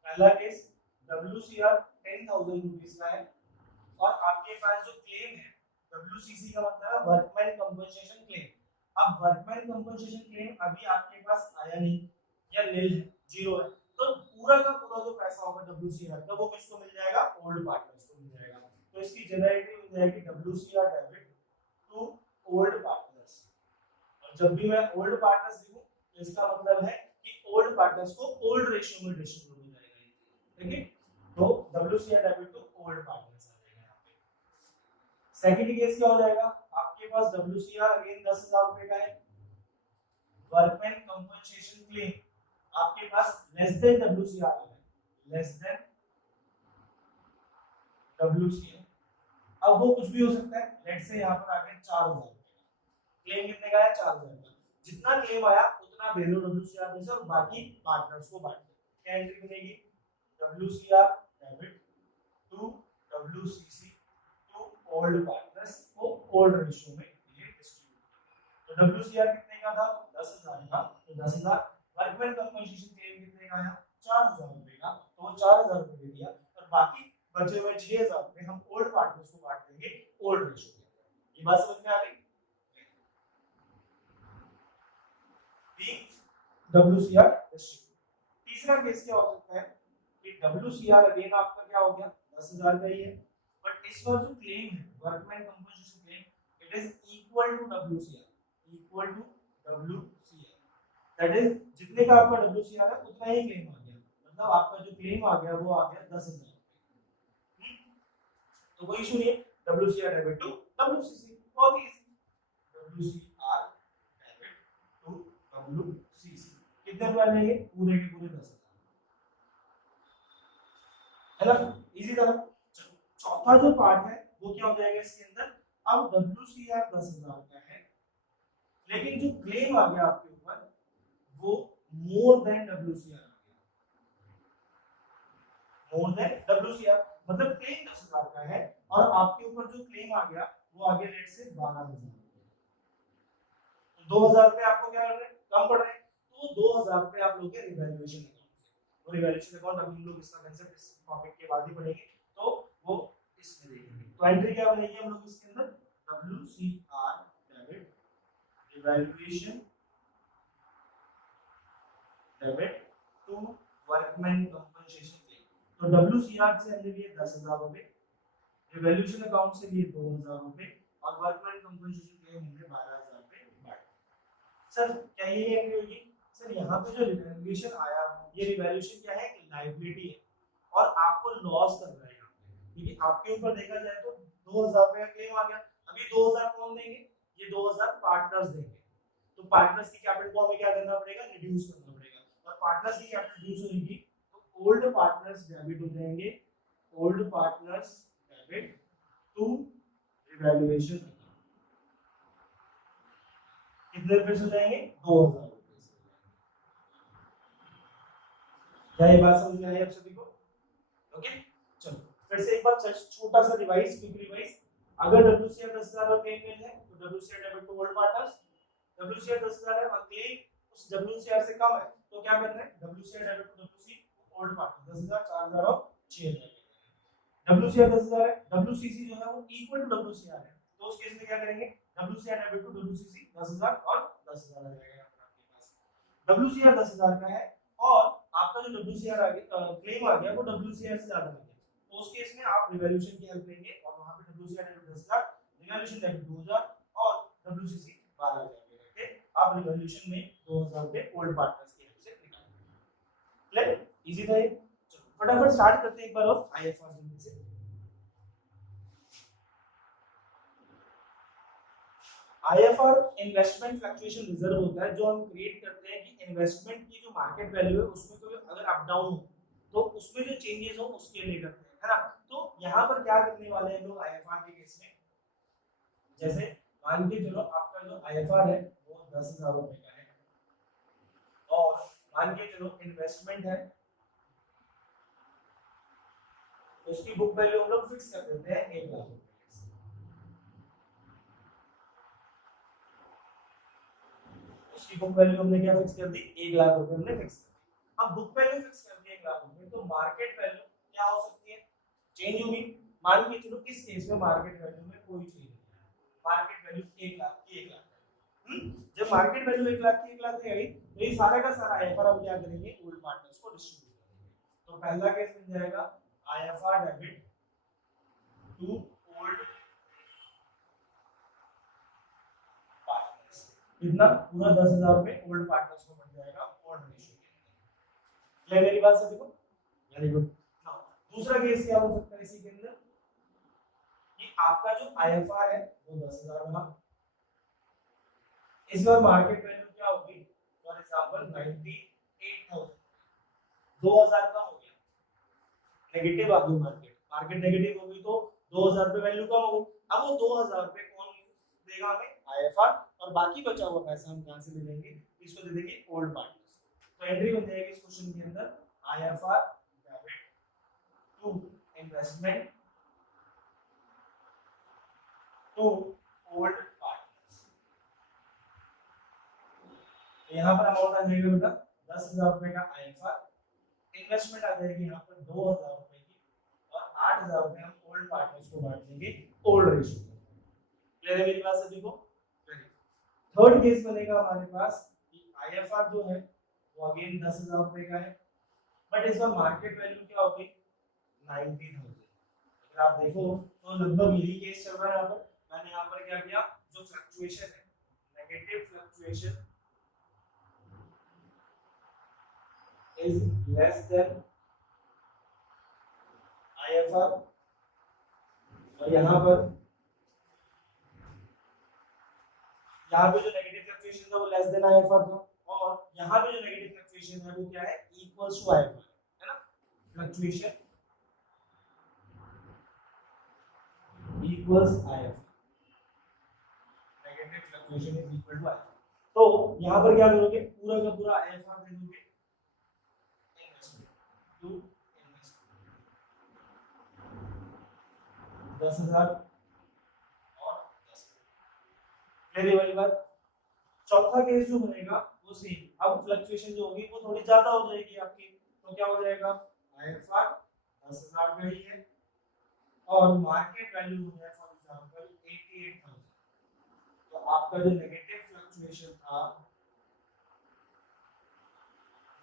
पहला केस डब्ल्यूसीआर 10,000 रुपीस का है और आपके पास जो क्लेम है, डब्ल्यूसीसी का मतलब है वर्कमैन कंपनसेशन क्लेम। अब वर्कमैन कंपनसेशन क्लेम अभी आपके पास आया नहीं या नील है, जीरो है। तो पूरा का पूरा जो पैसा होगा डब्ल्यूसीआर का वो किसको मिल जाएगा, ओल्ड पार्टनर्स को मिल जाएगा। तो इसकी जनरेटिव मिल जाएगी WCR debit to old partners. और जब भी मैं ओल्ड पार्टनर्स लिखूं तो इसका मतलब है कि ओल्ड पार्टनर्स को ओल्ड रेशियो में डिस्ट्रीब्यूट हो जाएगा। ठीक है, तो WCR debit to old partners आ जाएगा यहां पे। सेकंड केस क्या हो जाएगा, आपके पास डब्ल्यूसीआर अगेन 10,000 रुपए का है। वर्कमैन कंपनसेशन क्लेम आपके पास लेस देन डब्ल्यूसीआर है, लेस देन डब्ल्यूसीआर। अब वो कुछ भी हो सकता है। लेट्स से यहां पर आ गया 4,000 रुपए का क्लेम, कितने का है, 4,000 का। जितना क्लेम आया उतना दे दो डब्ल्यूसीआर में से और बाकी पार्टनर्स को बांट दो। क्या एंट्री बनेगी, WCR debit to WCC to old partners को ओल्ड रेशियो में ये डिस्ट्रीब्यूट। तो डब्ल्यूसीआर कितने का था, 10,000 का। तो 10,000, वर्कमैन कंपनसेशन क्लेम कितने का है, 4,000 रुपए का। तो 4,000 रुपए दे दिया और बाकी बचे हुए 6,000 रुपए हम ओल्ड पार्टनर्स को बांट देंगे ओल्ड रेशियो में। ये बात समझ में आ गई। WCR distribute. तीसरा केस क्या हो सकता है कि डब्ल्यूसीआर अगेन आपका क्या हो गया, 10,000 का ही है, बट इस पर जो क्लेम है workman compensation claim, it is equal to WCR, equal to WCR. That is जितने का आपका डब्ल्यूसीआर है उतना ही क्लेम आ गया। मतलब आपका जो क्लेम आ गया वो आ गया 10,000। तो कोई इशू नहीं है। डब्ल्यूसीआर डेबिट टू डब्ल्यूसीसी, बहुत easy. WCR debit to WCC कितने रुपए लेंगे, पूरे के पूरे 10,000, है ना, इजी था। चलो चौथा जो पार्ट है वो क्या हो जाएगा इसके अंदर। अब डब्ल्यूसीआर 10,000 का है, लेकिन जो क्लेम आ गया आपके ऊपर वो more than WCR, more than WCR मतलब क्लेम 10,000 का है और आपके ऊपर जो क्लेम आ गया वो आगे रेट से 12,000, तो 2,000 रुपए आपको क्या कर रहे हैं, कम पड़ रहे हैं, तो 2,000 रुपए आप लोग के रिवैल्यूएशन अकाउंट से, वो रिवैल्यूएशन अकाउंट अभी हम लोग इसका कंसेप्ट इस टॉपिक के बाद ही पढ़ेंगे, तो वो इसमें देखेंगे। तो एंट्री क्या बनेगी हम लोग इसके अंदर, WCR debit revaluation debit to workman compensation claim, तो WCR से हमने लिए 10,000 रुपए, रिवैल्यूएशन अकाउंट से लिए 2,000 रुपए और वर्कमैन कंपनसेशन क्लेम हमने 12,000 रुपए बांटे। सर क्या ये एंट्री होगी, सर यहाँ पे जो रिवैल्यूएशन आया ये रिवैल्यूएशन क्या है, एक लायबिलिटी है और आपको लॉस कर रहा है यहाँ पे, क्योंकि आपके ऊपर देखा जाए तो 2,000 रुपए का क्लेम आ गया, अभी 2,000 कौन देंगे, ये 2,000 पार्टनर्स देंगे, तो पार्टनर्स की कैपिटल को हमें क्या करना पड़ेगा, रिड्यूस करना पड़ेगा, और पार्टनर्स की कैपिटल रिड्यूस होगी तो ओल्ड पार्टनर्स डेबिट हो जाएंगे, old partners debit to revaluation, कितने रुपए से हो जाएंगे, 2,000 रुपए से। क्या ये बात समझ में आई आप सभी को, ओके चलो फिर से एक बार छोटा सा रिवाइज, क्विक रिवाइज, अगर WCR 10,000 का क्लेम मिल है तो WCR debit to old partners, WCR 10,000 है और क्लेम उस WCR से कम है तो क्या करना है, WCR debit to WC old partner 10,000 4,000 और 6,000, WCR 10,000 है, WCC जो है वो इक्वल टू WCR है, तो उस केस में क्या करेंगे, WCR डेबिट टू WCC 10,000 और 10,000 आ जाएगा आपके पास, WCR 10,000 का है और आपका जो WCR आ गया क्लेम आ गया वो WCR से ज्यादा है, तो उस केस में आप रिवैल्यूएशन की हेल्प लेंगे और वहां पे WCR डेबिट 10,000, रिवैल्यूएशन डेबिट 2,000 और WCC 12,000 रख के आप रिवैल्यूएशन में 2,000 रुपए ओल्ड पार्टनर्स की हेल्प से निकालेंगे। क्लियर, इजी था ये। चलो फटाफट स्टार्ट करते हैं एक बार और IFR जल्दी से। IFR इन्वेस्टमेंट फ्लक्चुएशन रिजर्व होता है जो हम क्रिएट करते हैं कि इन्वेस्टमेंट की जो मार्केट वैल्यू है उसमें कोई अगर अप डाउन हो तो उसमें जो चेंजेस हो उसके लिए करते हैं, है ना। तो यहाँ पर क्या करने वाले हैं लोग IFR के केस में, जैसे मान के चलो आपका जो IFR है वो 10,000 रुपए का है और मान के चलो इन्वेस्टमेंट है उसकी बुक वैल्यू हम लोग फिक्स कर देते हैं 1 लाख रुपए, उसकी बुक वैल्यू हमने क्या फिक्स कर दी, 1 लाख रुपए हमने फिक्स कर दी। अब बुक वैल्यू फिक्स कर दी 1 लाख रुपए, तो मार्केट वैल्यू क्या हो सकती है, चेंज होगी। मान के चलो इस केस में मार्केट वैल्यू में कोई चेंज नहीं है, मार्केट वैल्यू 1 लाख की 1 लाख है। जब मार्केट वैल्यू 1 लाख की 1 लाख है तो ये सारा का सारा IFR हम क्या करेंगे, ओल्ड पार्टनर्स को डिस्ट्रीब्यूट करेंगे। तो पहला केस बन जाएगा IFR डेबिट टू ओल्ड कितना, पूरा 10,000 रुपए ओल्ड पार्टनर्स को बन जाएगा ओल्ड रेशियो के अंदर। क्लियर मेरी बात सभी को, वेरी गुड। नाउ दूसरा केस क्या हो सकता है इसी के अंदर कि आपका जो IFR है वो 10,000 बना, इस बार मार्केट वैल्यू क्या होगी, फॉर एग्जांपल 98,000, 2,000 कम हो गया, नेगेटिव आ गई मार्केट, मार्केट नेगेटिव हो गई तो 2,000 रुपए वैल्यू कम हो गई। अब वो 2,000 रुपए कौन देगा हमें, IFR, और बाकी बचा हुआ पैसा हम कहां से ले लेंगे, इसको दे देंगे ओल्ड पार्टनर्स। तो एंट्री बन जाएगी इस क्वेश्चन के अंदर IFR debit to investment to old partners. यहाँ पर अमाउंट आ जाएगा बेटा 10,000 रुपए का IFR, इन्वेस्टमेंट आ जाएगी यहाँ पर 2,000 रुपए की और 8,000 रुपए हम ओल्ड पार्टनर्स को बांट देंगे ओल्ड रेशियो। क्लियर है मेरी बात सभी को। थर्ड केस बनेगा हमारे पास कि IFR जो है वो अगेन 10,000 रुपए का है, बट इस बार मार्केट वैल्यू क्या होगी 90,000। अगर आप देखो तो लगभग यही केस चल रहा है यहाँ पर। मैंने यहाँ पर क्या किया, जो फ्लक्चुएशन है negative fluctuation is less than IFR, और यहाँ पे जो नेगेटिव फ्लक्चुएशन था वो लेस देन IFR था, और यहाँ पे जो नेगेटिव फ्लक्चुएशन है वो क्या है, इक्वल्स टू IFR है ना। Fluctuation equals IFR, negative fluctuation is equal to IFR। तो यहाँ पर क्या करोगे, पूरा का पूरा IFR दे दोगे इन्वेस्टमेंट टू इन्वेस्टमेंट 10,000 और 10,000। क्लियर वाली बात। चौथा केस जो बनेगा वो सेम, अब फ्लक्चुएशन जो होगी वो थोड़ी ज्यादा हो जाएगी आपकी, तो क्या हो जाएगा, IFR 10,000 का ही है और मार्केट वैल्यू हो जाए फॉर एग्जांपल 88,000, तो आपका जो नेगेटिव फ्लक्चुएशन था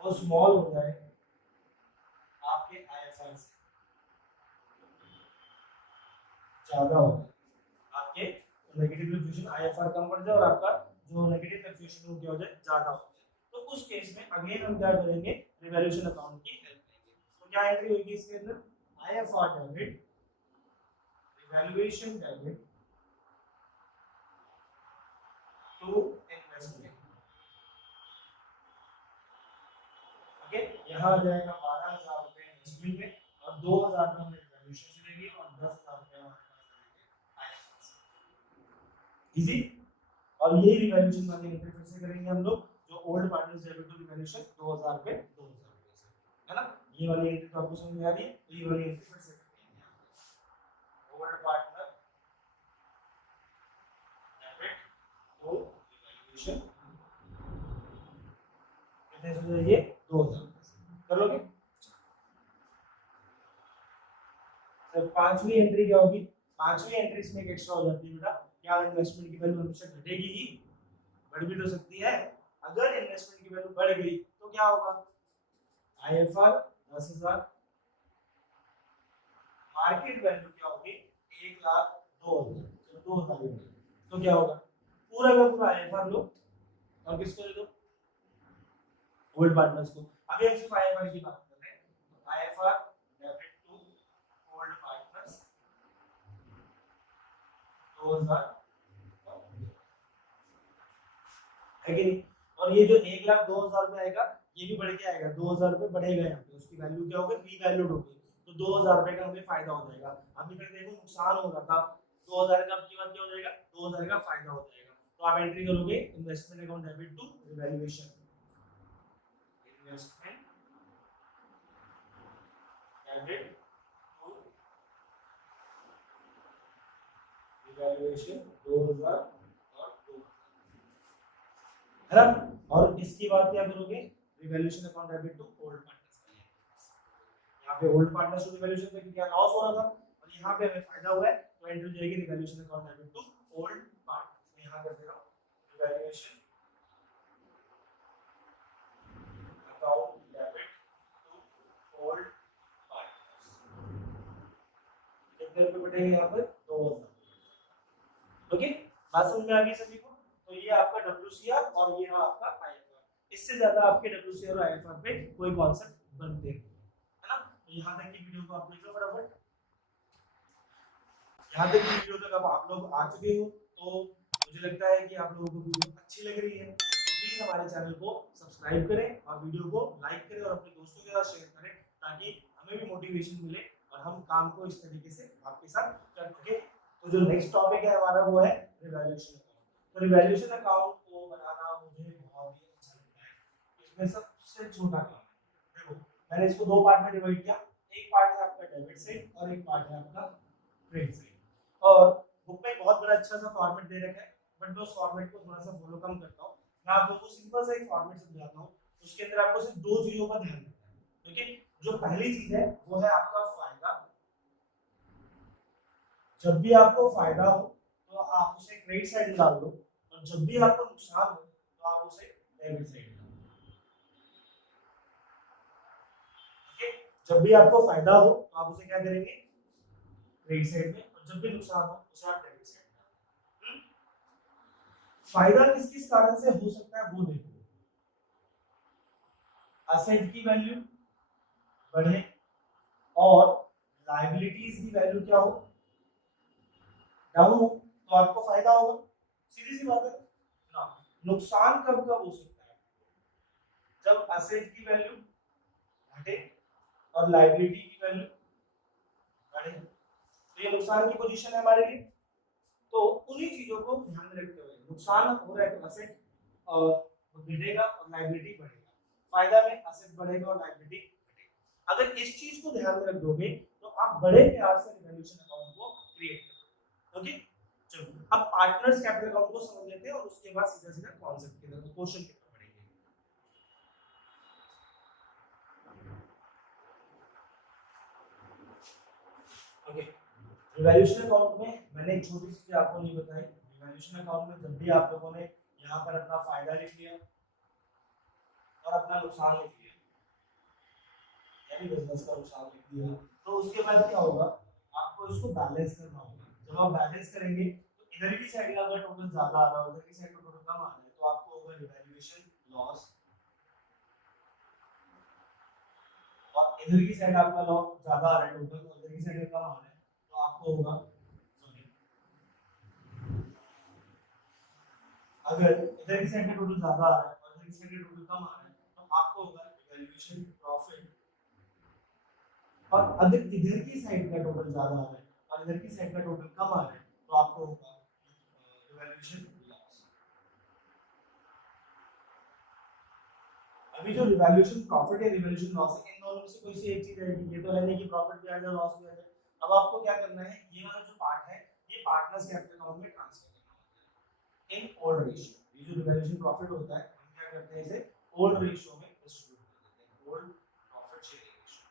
वो स्मॉल हो जाए आपके IFR से ज्यादा हो जाए, आपके नेगेटिव फ्लक्चुएशन IFR कम पड़ जाए और आपका जो नेगेटिव फ्लक्चुएशन वो क्या हो जाए, ज्यादा हो जाए। तो उस केस में अगेन हम क्या करेंगे, रिवैल्यूएशन अकाउंट की हेल्प लेंगे। तो क्या एंट्री होगी इसके अंदर, IFR debit revaluation debit to investment. Okay, यहाँ आ जाएगा 12,000 रुपए इन्वेस्टमेंट में और 2,000 का हमें रिवैल्यूएशन से लेंगे और 10,000 रुपए हमारे पास रहेंगे। इजी। और यही रिवैल्यूएशन वाली एंट्री फिर से करेंगे हम लोग, जो old partners debit to revaluation 2,000 रुपए 2,000 रुपए से, है ना। ये वाली एंट्री तो आपको समझ में आ रही है, तो ये वाली एंट्री फिर से करेंगे, old partner debit to revaluation कितने से जाएंगे, 2,000 कर लोगे। तो पांचवी एंट्री क्या होगी, पांचवी एंट्री इसमें एक एक्स्ट्रा हो जाती है बेटा, क्या इन्वेस्टमेंट की वैल्यू हमेशा घटेगी ही, बढ़ भी तो सकती है। अगर इन्वेस्टमेंट की वैल्यू बढ़ गई तो क्या होगा, IFR 10,000, मार्केट वैल्यू क्या होगी 1,02,000, 2,000, तो क्या होगा, पूरा का पूरा IFR लो और किसको दे दो, ओल्ड पार्टनर्स को। अभी हम सिर्फ IFR की बात कर रहे हैं, तो IFR debit to old partners 2,000 है कि नहीं। और ये जो 1,02,000 रुपए आएगा ये भी बढ़ के आएगा, 2,000 रुपए बढ़ेगा यहाँ पे, उसकी वैल्यू क्या होगी, रीवैल्यूड होगी, तो 2,000 रुपए का हमें फायदा हो जाएगा। अभी तक देखो नुकसान हो रहा था, 2,000 का आपकी बात क्या हो जाएगा, 2,000 का फायदा हो जाएगा। तो आप एंट्री करोगे investment account debit to revaluation, investment debit to revaluation 2,000 और 2,000, है ना। और इसकी बात क्या करोगे, revaluation account debit to old partners, यहाँ पे ओल्ड पार्टनर्स टू रिवैल्यूएशन में क्या लॉस हो रहा था और यहाँ पे हमें फायदा हुआ है, तो एंट्री हो जाएगी revaluation account debit to old partners. मैं यहाँ कर दे रहा हूँ revaluation account debit to old partners, कितने रुपए बटेंगे यहाँ पर, 2,000। ओके, बात समझ में आ गई सभी को। तो ये आपका WCR और ये रहा आपका IFR, इससे ज्यादा आपके WCR और IFR पे कोई कॉन्सेप्ट बनते हैं, है ना। तो यहाँ तक की वीडियो को आप देख लो फटाफट, यहाँ तक की वीडियो तक अब आप लोग आ चुके हो, तो मुझे लगता है कि आप लोगों को वीडियो अच्छी लग रही है, तो प्लीज हमारे चैनल को सब्सक्राइब करें और वीडियो को लाइक करें और अपने दोस्तों के साथ शेयर करें, ताकि हमें भी मोटिवेशन मिले और हम काम को इस तरीके से आपके साथ कर सके। तो जो नेक्स्ट टॉपिक है हमारा वो है रिवैल्यूएशन अकाउंट। तो रिवैल्यूएशन अकाउंट को बनाना मुझे बहुत ही अच्छा लगता है, इसमें सबसे छोटा काम है। देखो मैंने इसको दो पार्ट में डिवाइड किया, एक पार्ट है आपका डेबिट साइड और एक पार्ट है आपका क्रेडिट साइड। और बुक में बहुत बड़ा अच्छा सा फॉर्मेट दे रखा है, बट मैं उस फॉर्मेट को थोड़ा सा फॉलो कम करता हूँ। मैं आप लोगों को सिंपल सा एक फॉर्मेट समझाता हूँ, उसके अंदर आपको सिर्फ दो चीजों का ध्यान रखना है। ओके, जो पहली चीज है वो है आपका फायदा। जब भी आपको फायदा हो तो आप उसे क्रेडिट साइड में डाल दो, और जब भी आपको नुकसान हो तो आप उसे डेबिट साइड में डाल दो। ओके, जब भी आपको फायदा हो तो आप उसे क्या करेंगे, क्रेडिट साइड में, और जब भी नुकसान हो उसे आप डेबिट साइड में। फायदा किस किस कारण से हो सकता है वो देखो, असेट की वैल्यू बढ़े और लायबिलिटीज की वैल्यू क्या हो, डाउन हो, तो आपको फायदा होगा, सीधी सी बात है ना। नुकसान कब कब हो सकता है, जब असेट की वैल्यू घटे और लायबिलिटी की वैल्यू बढ़े, तो ये नुकसान की पोजीशन है हमारे लिए। तो उन्हीं चीजों को ध्यान में रखते हुए, नुकसान हो रहा है तो असेट, घटेगा और लायबिलिटी बढ़ेगा, फायदा में असेट बढ़ेगा और लायबिलिटी घटेगा। अगर इस चीज को ध्यान में रख दोगे तो आप बड़े प्यार से रिवैल्यूएशन अकाउंट को क्रिएट करोगे। ओके, चलो अब पार्टनर्स कैपिटल अकाउंट को समझ लेते हैं और उसके बाद सीधा सीधा कॉन्सेप्ट की तरफ, क्वेश्चन की तरफ बढ़ेंगे। ओके, रिवैल्यूएशन अकाउंट में मैंने एक छोटी सी चीज आपको नहीं बताई। रिवैल्यूएशन अकाउंट में जब भी आप लोगों ने यहाँ पर अपना फायदा लिख लिया और अपना नुकसान लिख लिया, यानी बिजनेस का नुकसान लिख दिया, तो उसके बाद क्या होगा, आपको इसको बैलेंस करना होगा। जब आप बैलेंस करेंगे तो इधर की साइड का अगर टोटल ज्यादा आ रहा है, उधर की साइड का टोटल कम आ रहा है, तो आपको होगा रिवैल्यूएशन लॉस, और इधर की साइड आपका लॉस ज्यादा आ रहा है टोटल, और इधर की साइड कम आ रहा है, तो आपको होगा, अगर इधर की साइड का टोटल ज्यादा आ रहा है और इधर की साइड का टोटल कम आ रहा है, तो आपको होगा रिवैल्यूएशन प्रॉफिट। और अगर इधर की साइड का टोटल ज्यादा आ रहा है और इधर की साइड का टोटल कम आ रहा है, तो आपको होगा रिवैल्यूएशन लॉस। अभी जो रिवैल्यूएशन प्रॉफिट है, रिवैल्यूएशन लॉस है, इन दोनों में से कोई सी एक चीज रहेगी। ये तो है नहीं कि प्रॉफिट भी आ जाए लॉस भी आ जाए। अब आपको क्या करना है, ये वाला जो पार्ट है ये पार्टनर्स कैपिटल अकाउंट में ट्रांसफर करना है इन ओल्ड रेशियो। ये जो रिवैल्यूएशन प्रॉफिट होता है, हम क्या करते हैं, इसे ओल्ड रेशियो में डिस्ट्रीब्यूट कर देते हैं, ओल्ड प्रॉफिट शेयरिंग रेशियो।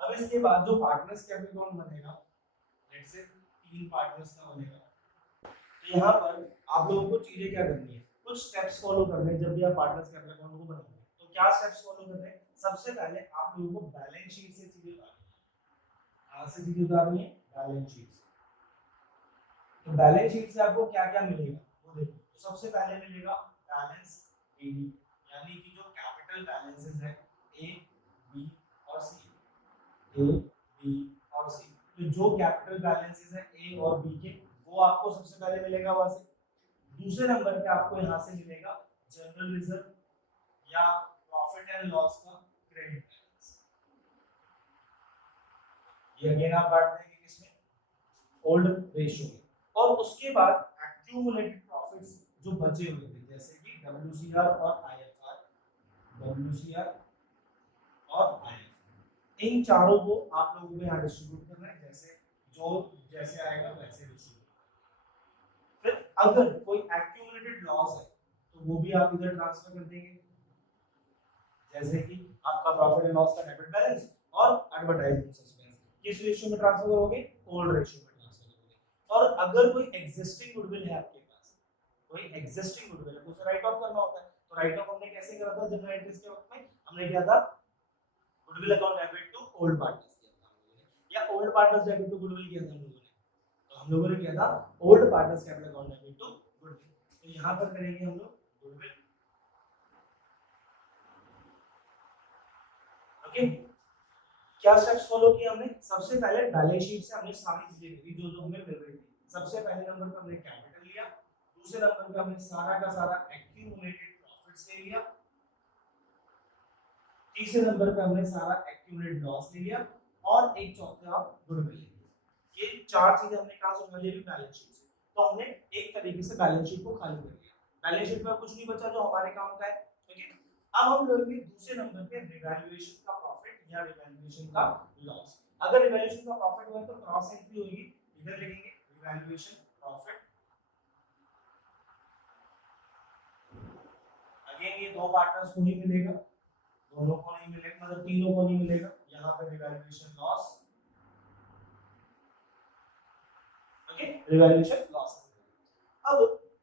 अब इसके बाद जो पार्टनर्स कैपिटल अकाउंट बनेगा, लेट्स से 3 पार्टनर्स का बनेगा, तो यहाँ पर आप लोगों को चीजें क्या करनी है, कुछ स्टेप्स फॉलो करने हैं। जब भी आप पार्टनर्स कैपिटल अकाउंट को बनाओगे तो क्या स्टेप्स फॉलो करने हैं, सबसे पहले आप लोगों को बैलेंस शीट से चीजें उतारनी है। कहां से चीजें उतारनी है, बैलेंस शीट से। तो बैलेंस शीट से आपको क्या क्या मिलेगा वो देखो। तो सबसे पहले मिलेगा बैलेंस एडी, यानी कि जो कैपिटल बैलेंसेस है ए, बी और सी, ए, बी और सी, तो जो कैपिटल बैलेंसेस है ए और बी के, वो आपको सबसे पहले मिलेगा वहां से। दूसरे नंबर पे आपको यहाँ से मिलेगा जनरल रिजर्व या प्रॉफिट एंड लॉस का क्रेडिट बैलेंस। ये अगेन आप बांट देंगे किसमें, ओल्ड रेशियो में। और उसके बाद एक्यूमुलेटेड प्रॉफिट्स जो बचे हुए थे, जैसे कि डब्ल्यूसीआर और आईएफआर, डब्ल्यूसीआर और आईएफआर, इन चारों को आप लोगों को यहाँ डिस्ट्रीब्यूट करना है, जैसे आएगा वैसे डिस्ट्रीब्यूट। फिर अगर कोई एक्यूमुलेटेड लॉस है तो वो भी आप इधर ट्रांसफर कर देंगे, जैसे कि आपका प्रॉफिट एंड लॉस का डेबिट बैलेंस और एडवर्टाइजमेंट सस्पेंस, किस रेशियो में ट्रांसफर करोगे, ओल्ड रेशियो में ट्रांसफर करोगे। और अगर कोई एग्जिस्टिंग गुडविल है आपके पास, कोई एग्जिस्टिंग गुडविल है, तो उसे राइट ऑफ करना होता है। तो राइट ऑफ हमने कैसे करा था, जनरल एंट्रीज के वक्त में हमने किया था goodwill account debit to old partners किया था हम लोगों ने, या old partners debit to goodwill किया था हम लोगों ने। तो हम लोगों ने किया था old partners capital account debit to goodwill. तो यहाँ पर करेंगे हम लोग गुडविल। ओके, क्या स्टेप्स फॉलो किए हमने, सबसे पहले बैलेंस शीट से हमने सारी चीजें देखी जो जो हमें मिल रही थी। सबसे पहले नंबर पे हमने कैपिटल लिया, दूसरे नंबर पे हमने सारा का सारा एक्यूमुलेटेड प्रॉफिट्स ले लिया, तीसरे नंबर पे हमने सारा एक्यूमुलेटेड लॉस ले लिया, और एक चौथा गुडविल ले लिया। ये चार चीजें हमने कहां से उठा ली, बैलेंस शीट से। तो हमने एक तरीके से बैलेंस शीट को खाली कर दिया, बैलेंस शीट में कुछ नहीं बचा जो हमारे काम का है। ठीक है, अब हम लोग दूसरे नंबर पे रिवैल्यूएशन का प्रॉफिट या रिवैल्यूएशन का लॉस। अगर रिवैल्यूएशन का प्रॉफिट हुआ तो क्रॉस एंट्री होगी, इधर लिखेंगे रिवैल्यूएशन प्रॉफिट। अगेन ये दो पार्टनर्स को ही मिलेगा, दोनों को नहीं मिलेगा, मतलब तीनों को नहीं मिलेगा। यहाँ पे revaluation loss, okay, revaluation loss. अब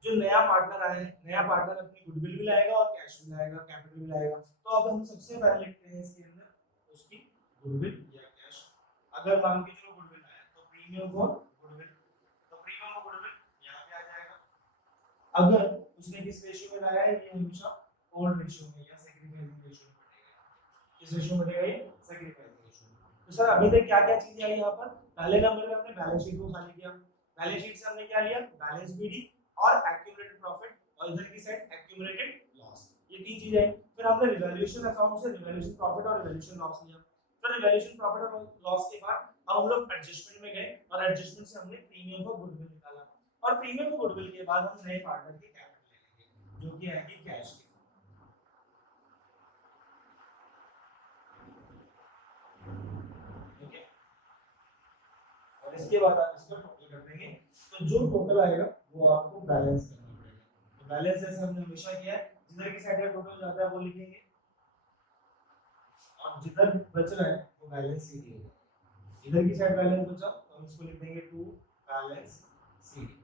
जो नया पार्टनर आया है, नया पार्टनर अपनी गुडविल भी लाएगा और कैश भी लाएगा, कैपिटल भी लाएगा। तो अब हम सबसे पहले लिखते हैं इसके अंदर उसकी गुडविल या कैश। अगर मान के चलो गुडविल आया तो प्रीमियम फॉर गुडविल, तो प्रीमियम फॉर गुडविल यहाँ पे आ जाएगा। अगर उसने किस रेशियो में लाया है, ये हमेशा ओल्ड रेशियो में या सैक्रिफाइसिंग रेशियो में बढ़ेगा। किस रेशियो में बढ़ेगा, ये सैक्रिफाइसिंग रेशियो। तो सर अभी तक क्या क्या चीजें आई यहाँ पर, पहले नंबर पे हमने बैलेंस शीट को खाली किया, बैलेंस शीट से हमने क्या लिया, बैलेंस बीडी और एक्यूमुलेटेड प्रॉफिट, और इधर की साइड एक्यूमुलेटेड लॉस। ये तीन चीजें हैं। फिर हमने रिवैल्यूएशन अकाउंट से रिवैल्यूएशन प्रॉफिट और रिवैल्यूएशन लॉस लिया। फिर रिवैल्यूएशन प्रॉफिट और लॉस के बाद अब हम लोग एडजस्टमेंट में गए और एडजस्टमेंट से हमने प्रीमियम फॉर गुडविल निकाला, और प्रीमियम फॉर गुडविल के बाद हम नए पार्टनर के कैपिटल जो कि आएगी कैश की। ओके, और इसके बाद आप इसको टोटल कर देंगे, तो जो टोटल आएगा वो आपको बैलेंस करना पड़ेगा। तो बैलेंस जैसे हमने हमेशा किया है, जिधर की साइड का टोटल जाता है वो लिखेंगे, और जिधर बच रहा है वो बैलेंस सी डी होगा। इधर की साइड बैलेंस बचा तो हम इसको लिख देंगे to balance C D.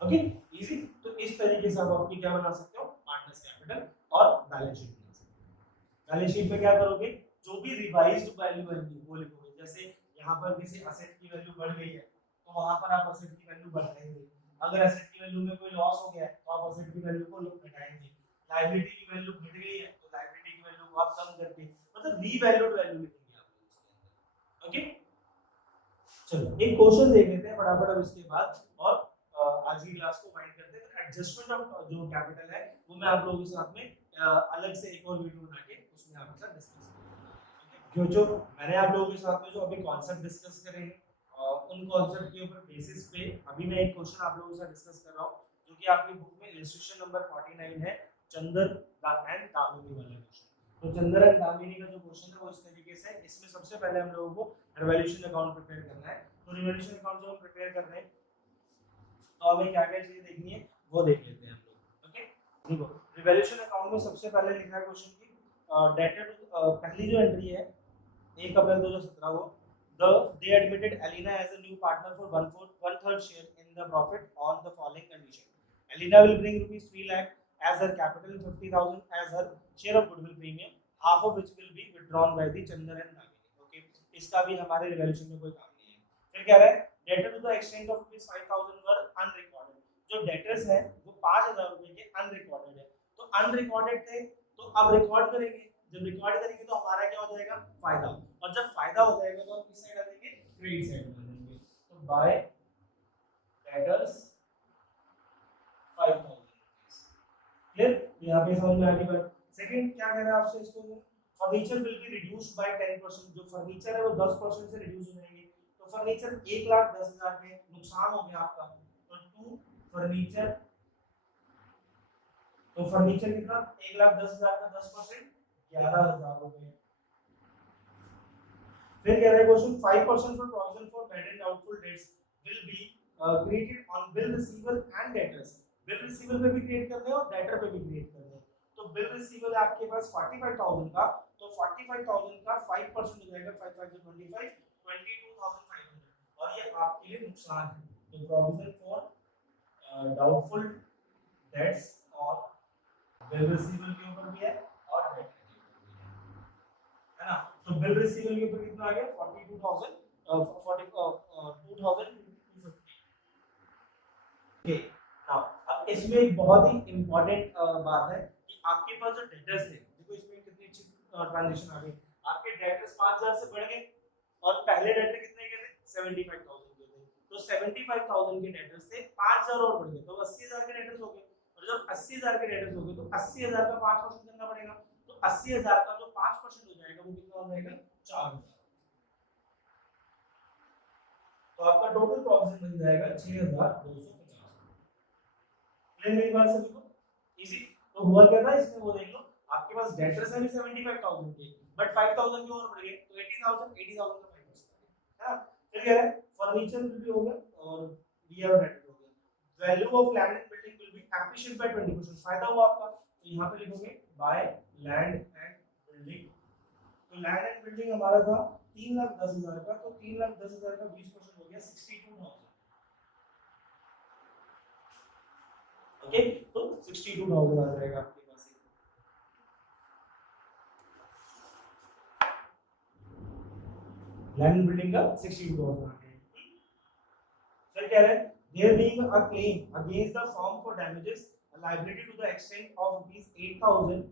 Okay, easy. तो इस तरीके से आप अपनी क्या बना सकते हो, पार्टनर्स कैपिटल और बैलेंस शीट बना सकते हो। बैलेंस शीट में क्या करोगे, जो भी रिवाइज्ड वैल्यू आएगी वो लिखोगे। जैसे यहाँ पर किसी असेट की वैल्यू बढ़ गई है तो वहां पर आप असेट की वैल्यू बढ़ाएंगे। अगर असेट की वैल्यू में कोई लॉस हो गया है तो आप असेट की वैल्यू को घटाएंगे। लायबिलिटी की वैल्यू घट गई है तो लायबिलिटी की वैल्यू को आप कम करके, मतलब रीवैल्यूड वैल्यू लिखेंगे आप उसके अंदर। ओके, चलो एक क्वेश्चन देख लेते हैं फटाफट अब इसके बाद, और आज की क्लास को वाइंड करते हैं। एडजस्टमेंट ऑफ जो कैपिटल है वो मैं आप लोगों के साथ में अलग से एक और वीडियो बना के उसमें आपके साथ डिस्कस करूंगा। क्यों, जो मैंने आप लोगों के साथ में जो अभी कॉन्सेप्ट डिस्कस करे हैं, उन कॉन्सेप्ट के ऊपर बेसिस पे अभी मैं एक क्वेश्चन आप लोगों के साथ डिस्कस कर रहा हूँ, जो कि आपकी बुक में इलस्ट्रेशन नंबर 49 है, चंदर एंड दामिनी वाला क्वेश्चन। तो चंदर एंड दामिनी का जो क्वेश्चन है वो इस तरीके से है। इसमें सबसे पहले हम लोगों को रिवैल्यूएशन अकाउंट प्रिपेयर करना है। तो रिवैल्यूएशन अकाउंट जो हम प्रिपेयर कर रहे हैं तो हमें क्या क्या चीजें देखनी है वो देख लेते हैं हम लोग। ओके, देखो रिवैल्यूएशन अकाउंट में सबसे पहले लिखा है क्वेश्चन की डेटर, पहली जो एंट्री है 1 अप्रैल 2017 को, they admitted Alina as a new partner for 1/3 share in the profit on the following condition. Alina will bring rupees 3 lakh as her capital and 50,000 as her share of goodwill premium, half of which will be withdrawn by the Chandar and Damini. Okay, इसका भी हमारे रिवैल्यूएशन में कोई काम नहीं है। फिर क्या रहा है, debtor to the extent of rupees 5,000 were unrecorded. जो डेटर्स है वो 5,000 रुपए के अनरिकॉर्डेड है। तो अनरिकॉर्डेड थे तो अब रिकॉर्ड करेंगे, जब रिकॉर्ड करेंगे तो हमारा क्या हो जाएगा, फायदा। और जब फायदा हो जाएगा तो हम किस साइड आ जाएंगे, क्रेडिट साइड में आ जाएंगे। तो बाय डेटर्स 5,000 क्लियर, यहां पे समझ में आ गई बात। सेकंड क्या कह रहा है आपसे, इसको furniture will be reduced by 10%। जो फर्नीचर है वो 10% से रिड्यूस हो जाएंगे। तो फर्नीचर 1,10,000 के नुकसान हो गया आपका, तो टू फर्नीचर, तो फर्नीचर कितना, 1,10,000 का 10% 11,000 रुपए। फिर कह रहा है question 5% for provision for bad and doubtful debts will be created on bill receivable and debtors. Bill receivable पे भी क्रिएट करने हैं और डेटर पे भी क्रिएट करने हैं। तो बिल रिसीवेबल आपके पास 45,000 का, तो 45,000 का 5% हो जाएगा, 5 5 25, 22,500, और ये आपके लिए नुकसान है। तो प्रोविजन फॉर डाउटफुल डेट्स और बिल रिसीवेबल के ऊपर भी है और डेटर के ऊपर भी है ना। तो बिल रिसीवेबल के ऊपर कितना आ गया, 42,000 22,250। ओके, नाउ अब इसमें एक बहुत ही इंपॉर्टेंट बात है कि आपके पास जो डेटर्स है, देखो इसमें कितनी अच्छी ट्रांजैक्शन आ गई। आपके डेटर्स 5,000 से बढ़ गए और पहले डेटर कितने के थे, 75,000 के थे। तो 75,000 के डेटर्स थे, 5,000 और बढ़ गए तो 80,000 के डेटर्स हो गए। और जब 80,000 के डेटर्स हो गए तो 80,000 का 5% करना पड़ेगा। तो 80,000 का जो 5% हो जाएगा वो कितना हो जाएगा, 4,000। तो आपका टोटल प्रोविजन बन जाएगा 6,250। क्लियर मेरी बात सभी को, इजी। तो हुआ क्या था इसमें वो देख लो, आपके पास डेटर्स है 75,000 के, बट 5,000 की और बढ़ गए तो 80,000 का 5% है ना। फिर क्या है, फर्नीचर भी हो गया और डी और डेटर हो गया। Value of land and building will be appreciated by 20%, फायदा हुआ आपका। तो यहां पे लिखोगे बाय लैंड एंड बिल्डिंग। तो लैंड एंड बिल्डिंग हमारा था 3,10,000 का, तो 3,10,000 का 20% हो गया 62,000। ओके, तो 62,000 आ जाएगा आपके पास। लैंड बिल्डिंग का 62,000 आ गया। फिर कह रहे हैं there being a claim against the firm for damages, a liability to the extent of rupees 8,000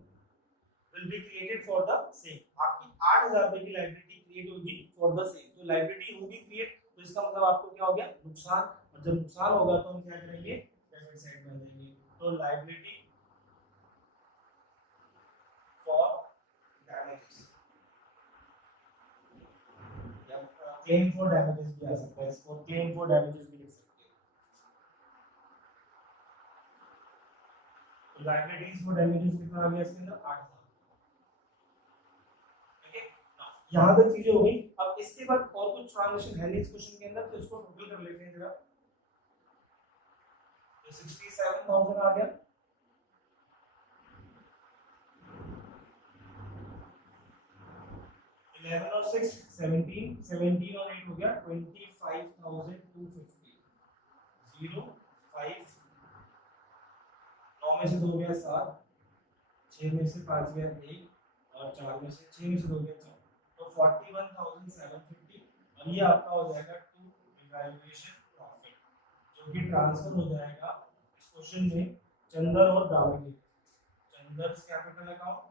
will be created for the same। आपकी 8,000 रुपए की लायबिलिटी क्रिएट होगी फॉर द सेम। तो लायबिलिटी होगी क्रिएट, तो इसका मतलब आपको क्या हो गया, नुकसान। और जब नुकसान होगा तो हम क्या करेंगे, डेबिट साइड में आ जाएंगे। तो लायबिलिटी फॉर डैमेजेस या क्लेम फॉर डैमेजेस भी आ सकता है, इसको क्लेम फॉर डैमेजेस भी लिख सकते हैं। लायबिलिटीज फॉर डैमेजेस कितना आ गया इसके अंदर 8000। ओके, यहां तक चीजें हो गई। अब इसके बाद और कुछ ट्रांजैक्शन है नहीं इस क्वेश्चन के अंदर, तो इसको टोटल कर लेते हैं जरा। तो 67000 आ गया, 11 और 6 17, 17 और 8 हो गया 25250, 0 5 9 में से 2 गया 7, 6 में से 5 गया 1 और 4 में से 6 में से 2 गया 4, तो 41750। और ये आपका हो जाएगा टू रिवैल्यूएशन प्रॉफिट, जो कि ट्रांसफर हो जाएगा इस क्वेश्चन में चंदर और दामिनी, चंदर्स कैपिटल अकाउंट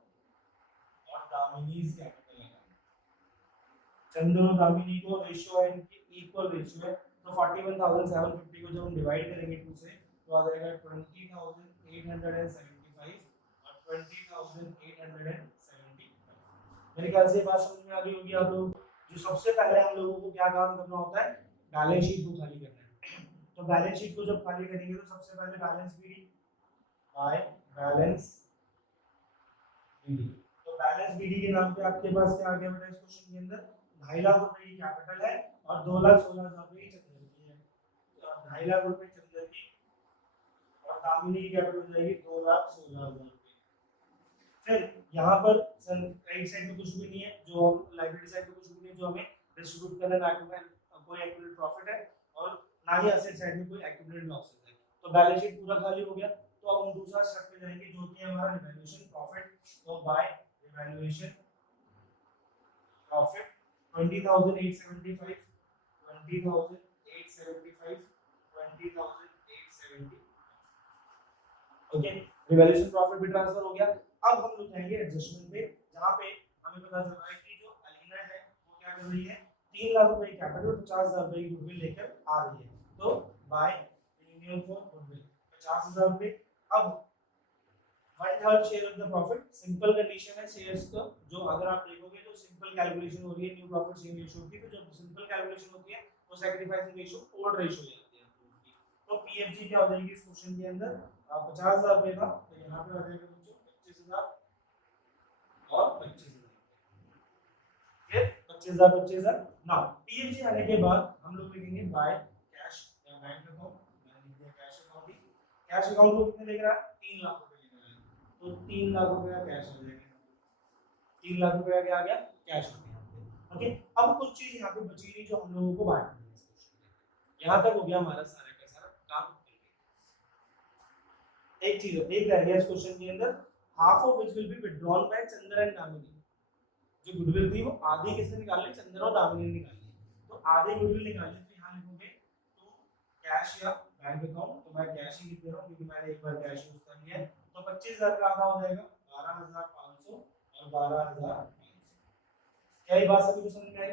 और दामिनीज कैपिटल अकाउंट। चंदर और दामिनी को रेशियो है, इनकी इक्वल रेशियो है, तो 41750 को जब हम डिवाइड करेंगे 2 से तो आ जाएगा 20875 और 20875। मेरे ख्याल से बात समझ में आ गई होगी आप लोग। जो सबसे पहले हम लोगों को क्या काम करना होता है, बैलेंस शीट को खाली करना है। तो बैलेंस शीट को जब खाली करेंगे तो सबसे पहले balance BD by balance BD. तो बैलेंस बीडी के नाम पे आपके पास क्या आ गया बेटा इस क्वेश्चन के अंदर, 2.5 लाख रुपए की कैपिटल है और 2,16,000 रुपए की चंदर की है। तो 2.5 लाख रुपए चंदर की और दामिनी की कैपिटल हो जाएगी 2,16,000 रुपए। फिर यहाँ पर राइट साइड में कुछ भी नहीं है, जो लायबिलिटी साइड में कुछ भी नहीं है जो हमें डिस्ट्रीब्यूट करना है, ना कोई एक्यूमुलेटेड प्रॉफिट है और ना ही एसेट साइड में कोई एक्यूमुलेटेड लॉसेस है। तो बैलेंस शीट पूरा खाली हो गया। तो अब हम दूसरा स्टेप पे जाएंगे जो कि हमारा रिवैल्यूएशन प्रॉफिट। तो by revaluation profit 20,875, 20,875, 20,870। Okay, revaluation profit भी ट्रांसफर हो गया। अब हम लोग जाएंगे एडजस्टमेंट पे, जहां पे हमें पता चल रहा है कि जो अलीना है वो क्या कर रही है, 3 लाख रुपए की कैपिटल 50,000 रुपए की गुडविल लेकर आ रही है। तो बाय प्रीमियम फॉर गुडविल 50,000 रुपए। अब 1/3 share of the profit, simple condition है शेयर्स का, जो अगर आप देखोगे तो सिंपल कैलकुलेशन हो रही है न्यू प्रॉफिट शेयर रेशियो की, तो जो सिंपल कैलकुलेशन होती है वो सैक्रिफाइसिंग रेशियो ओल्ड रेशियो ले आती है। तो पीएफजी क्या हो जाएगी इस क्वेश्चन के अंदर, 50,000 रुपए था तो यहाँ पे आ जाएगा बच्चों 25,000 और 25,000, फिर 25,000 25,000। ना पीएफजी आने के बाद हम लोग लिखेंगे बाय कैश या बैंक अकाउंट, मैंने लिख दिया कैश अकाउंट ही। कैश अकाउंट को कितने लेकर आया, 3 लाख रुपए लेकर आया, तो 3 लाख रुपए का कैश आ जाएगा, 3 लाख रुपए का क्या आ गया, कैश आ गया। ओके, अब कुछ चीज यहाँ पे बची नहीं जो हम लोगों को बांटनी है। यहाँ तक हो गया हमारा सारा का सारा काम। एक चीज एक रह गया इस क्वेश्चन के अंदर, half of which will be withdrawn bye Chandra and Damini. जो गुडविल थी वो आधी किसने निकाली, चंद्र और दामिनी ने निकाली। तो आधे गुडविल निकाली तो यहाँ लिखोगे टू कैश या बैंक अकाउंट, तो मैं कैश ही लिख दे रहा हूँ क्योंकि मैंने एक बार कैश यूज कर लिया है। तो 25,000 का आधा हो जाएगा 12,500 और 12,500। क्या ये बात सभी को समझ में आई,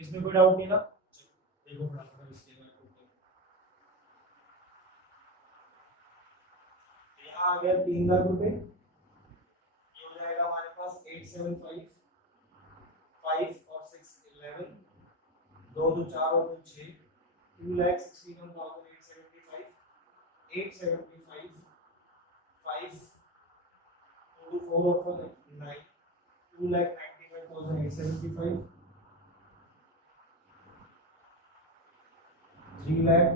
इसमें कोई डाउट नहीं ना। देखो फटाफट इसके बाद आ गया 3 लाख रुपए, ये हो जाएगा हमारे पास 875, 5 और 6 11, 2 2 4 और 2 6, 2,61,875, 875, 5 2 4 और 4 9, 2,95,875, 3 lakh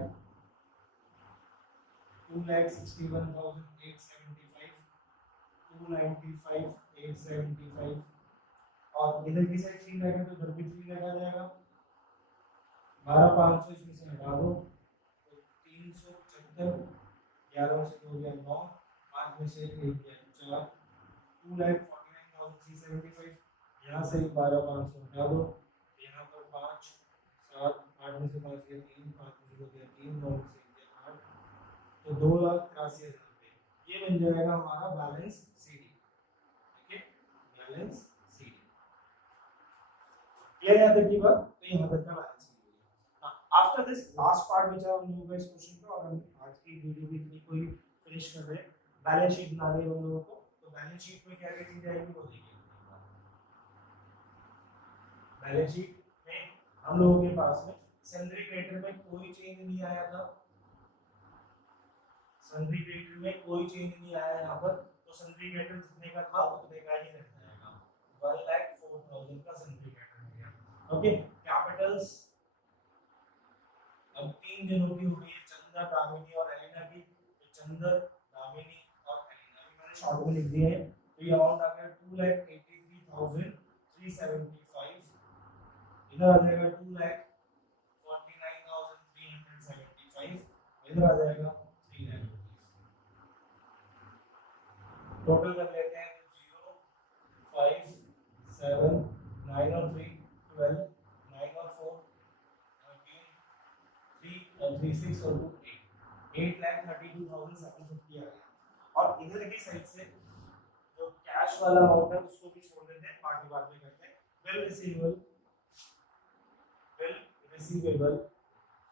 2,61,875, 2,95,875 और इधर की साइड 3 लाख है तो इधर भी 3 लाख आ जाएगा। 12,500 इसमें से हटा दो तो 375, 11 से 2 गया 9, 5 में से 1 गया 4, 2,49,375। यहाँ से 12,500 हटा दो, यहाँ पर 5 7, 8 में से 5 गया 3, 5 में से 2 गया 3, 9 में से 1 गया 8, तो 2,83,000 रुपए ये बन जाएगा हमारा बैलेंस सीडी। ठीक है, बैलेंस सीडी क्लियर है यहाँ तक की बात। तो यहाँ तक का बैलेंस सीडी हो गया। आफ्टर दिस लास्ट पार्ट बचा हम लोगों का इस क्वेश्चन का, और हम आज की वीडियो भी इतनी कोई फिनिश कर रहे हैं। बैलेंस शीट बनानी है हम लोगों को, तो बैलेंस शीट में क्या क्या चीजें आएंगी वो देखिए। बैलेंस शीट में हम लोगों के पास में सैलरी क्रेडिटर में कोई चेंज नहीं आया था, सन्ड्री क्रेडिटर में कोई चेंज नहीं आया यहाँ पर, तो सन्ड्री क्रेडिटर जितने का था उतने का ही रह जाएगा, 1,04,000 का सन्ड्री क्रेडिटर हो गया। ओके, कैपिटल्स अब 3 जनों की हो गई है, चंदर, दामिनी और एलिना की। तो चंदर, दामिनी और एलिना भी मैंने शॉर्ट में लिख दिए हैं। तो ये अमाउंट आ गया 2,83,375, इधर आ जाएगा 2,49,375, इधर आ जाएगा 3 लाख। टोटल कर लेते हैं, 0 5 7 9 और 3 12 9 और 4 13 3 और 3 6 और 2 8,32,750 आ गया। और इधर की साइड से जो कैश वाला अमाउंट है उसको भी छोड़ देते हैं, बाकी बाद में करते हैं। बिल रिसीवेबल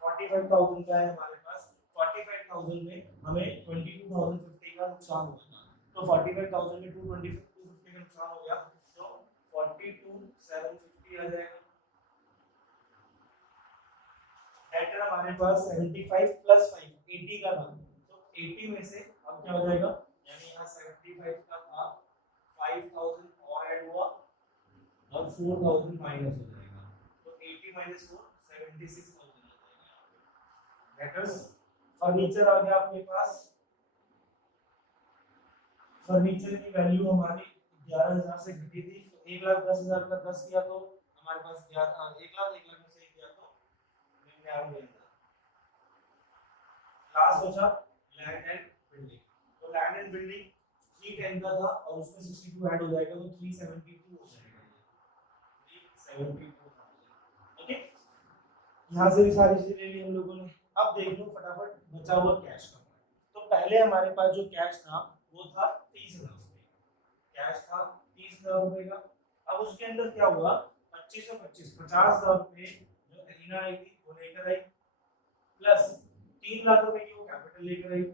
45,000 का है हमारे पास। 45,000 में हमें 22,050 का नुकसान हुआ था, तो 45,000 में 250 का नुकसान हो गया, तो 42,750 आ जाएगा। डेटर हमारे पास 75 प्लस 5 80 का था, तो 80 में से अब क्या हो जाएगा, यानी यहाँ 75 का था, 5,000 और ऐड हुआ और 4,000 माइनस हो जाएगा, तो 80 माइनस 4 76,000 आ जाएगा। डेटर्स फर्नीचर आ गया आपके पास। फर्नीचर की वैल्यू हमारी 11,000 से घटी थी, तो 1,10,000 का 10 किया तो हमारे पास 1 लाख में से 1 किया तो 99,000। लास्ट बचा लैंड एंड बिल्डिंग। तो लैंड एंड बिल्डिंग 310 का था और उसमें 62 ऐड हो जाएगा, तो 372 हो जाएगा, 372,000। ओके, यहाँ से भी सारी चीजें ले ली हम लोगों ने। अब देख लो फटाफट बचा हुआ कैश का। तो पहले हमारे पास जो कैश था वो था 30,000 रुपए, कैश था 30,000 रुपए का। अब उसके अंदर क्या हुआ, 25 और 25 50,000 रुपए जो एलिना आई थी वो लेकर आई, प्लस 3 लाख रुपए की वो कैपिटल लेकर आई,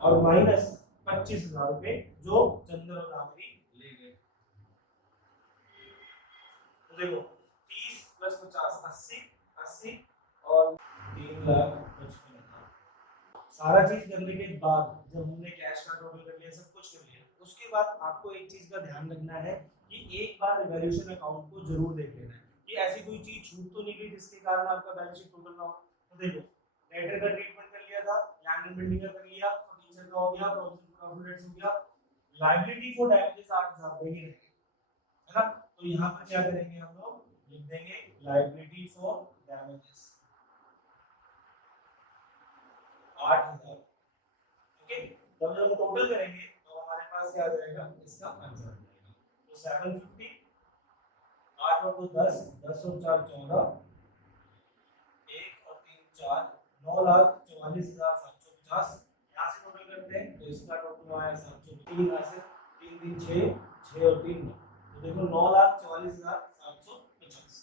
और माइनस 25,000 रुपए जो चंदर और दामिनी ले गए। तो देखो 30 प्लस 50 80 80 और 3,55,000। सारा चीज करने के बाद जब हमने कैश का टोटल कर लिया, सब कुछ कर लिया, उसके बाद आपको एक चीज का ध्यान रखना है कि एक बार रिवैल्यूएशन अकाउंट को जरूर देख लेना है कि ऐसी कोई चीज छूट तो नहीं गई जिसके कारण आपका बैलेंस शीट टोटल ना हो। तो देखो डेटर का ट्रीटमेंट कर लिया था, लैंड एंड बिल्डिंग का कर लिया, फर्नीचर का हो गया, प्रोविजन फॉर प्रॉफिट हो गया, लायबिलिटी फॉर डैमेजेस 8,000 रुपए ही रहेंगे, है ना। तो यहाँ पर क्या करेंगे, हम लोग लिख देंगे लायबिलिटी फॉर डैमेजेस 8,000। ओके, जब हम टोटल करेंगे तो हमारे पास क्या आ जाएगा, इसका आंसर आ जाएगा। तो 750 8 और 2 10 10 और 4 14 1 और 3 4 9,44,750। यहाँ से टोटल करते हैं तो इसका टोटल आया 703, यहाँ से 3 3 6 6 और 3 9, तो देखो 9,44,750।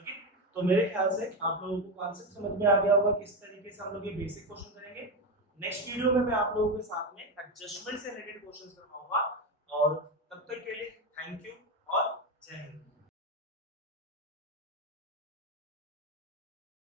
ओके, तो मेरे ख्याल से आप लोगों को कॉन्सेप्ट समझ में आ गया होगा किस तरीके से हम लोग ये बेसिक क्वेश्चन करेंगे। नेक्स्ट वीडियो में मैं आप लोगों के साथ में एडजस्टमेंट से रिलेटेड क्वेश्चंस करवाऊंगा, और तब तक के लिए थैंक यू और जय हिंद।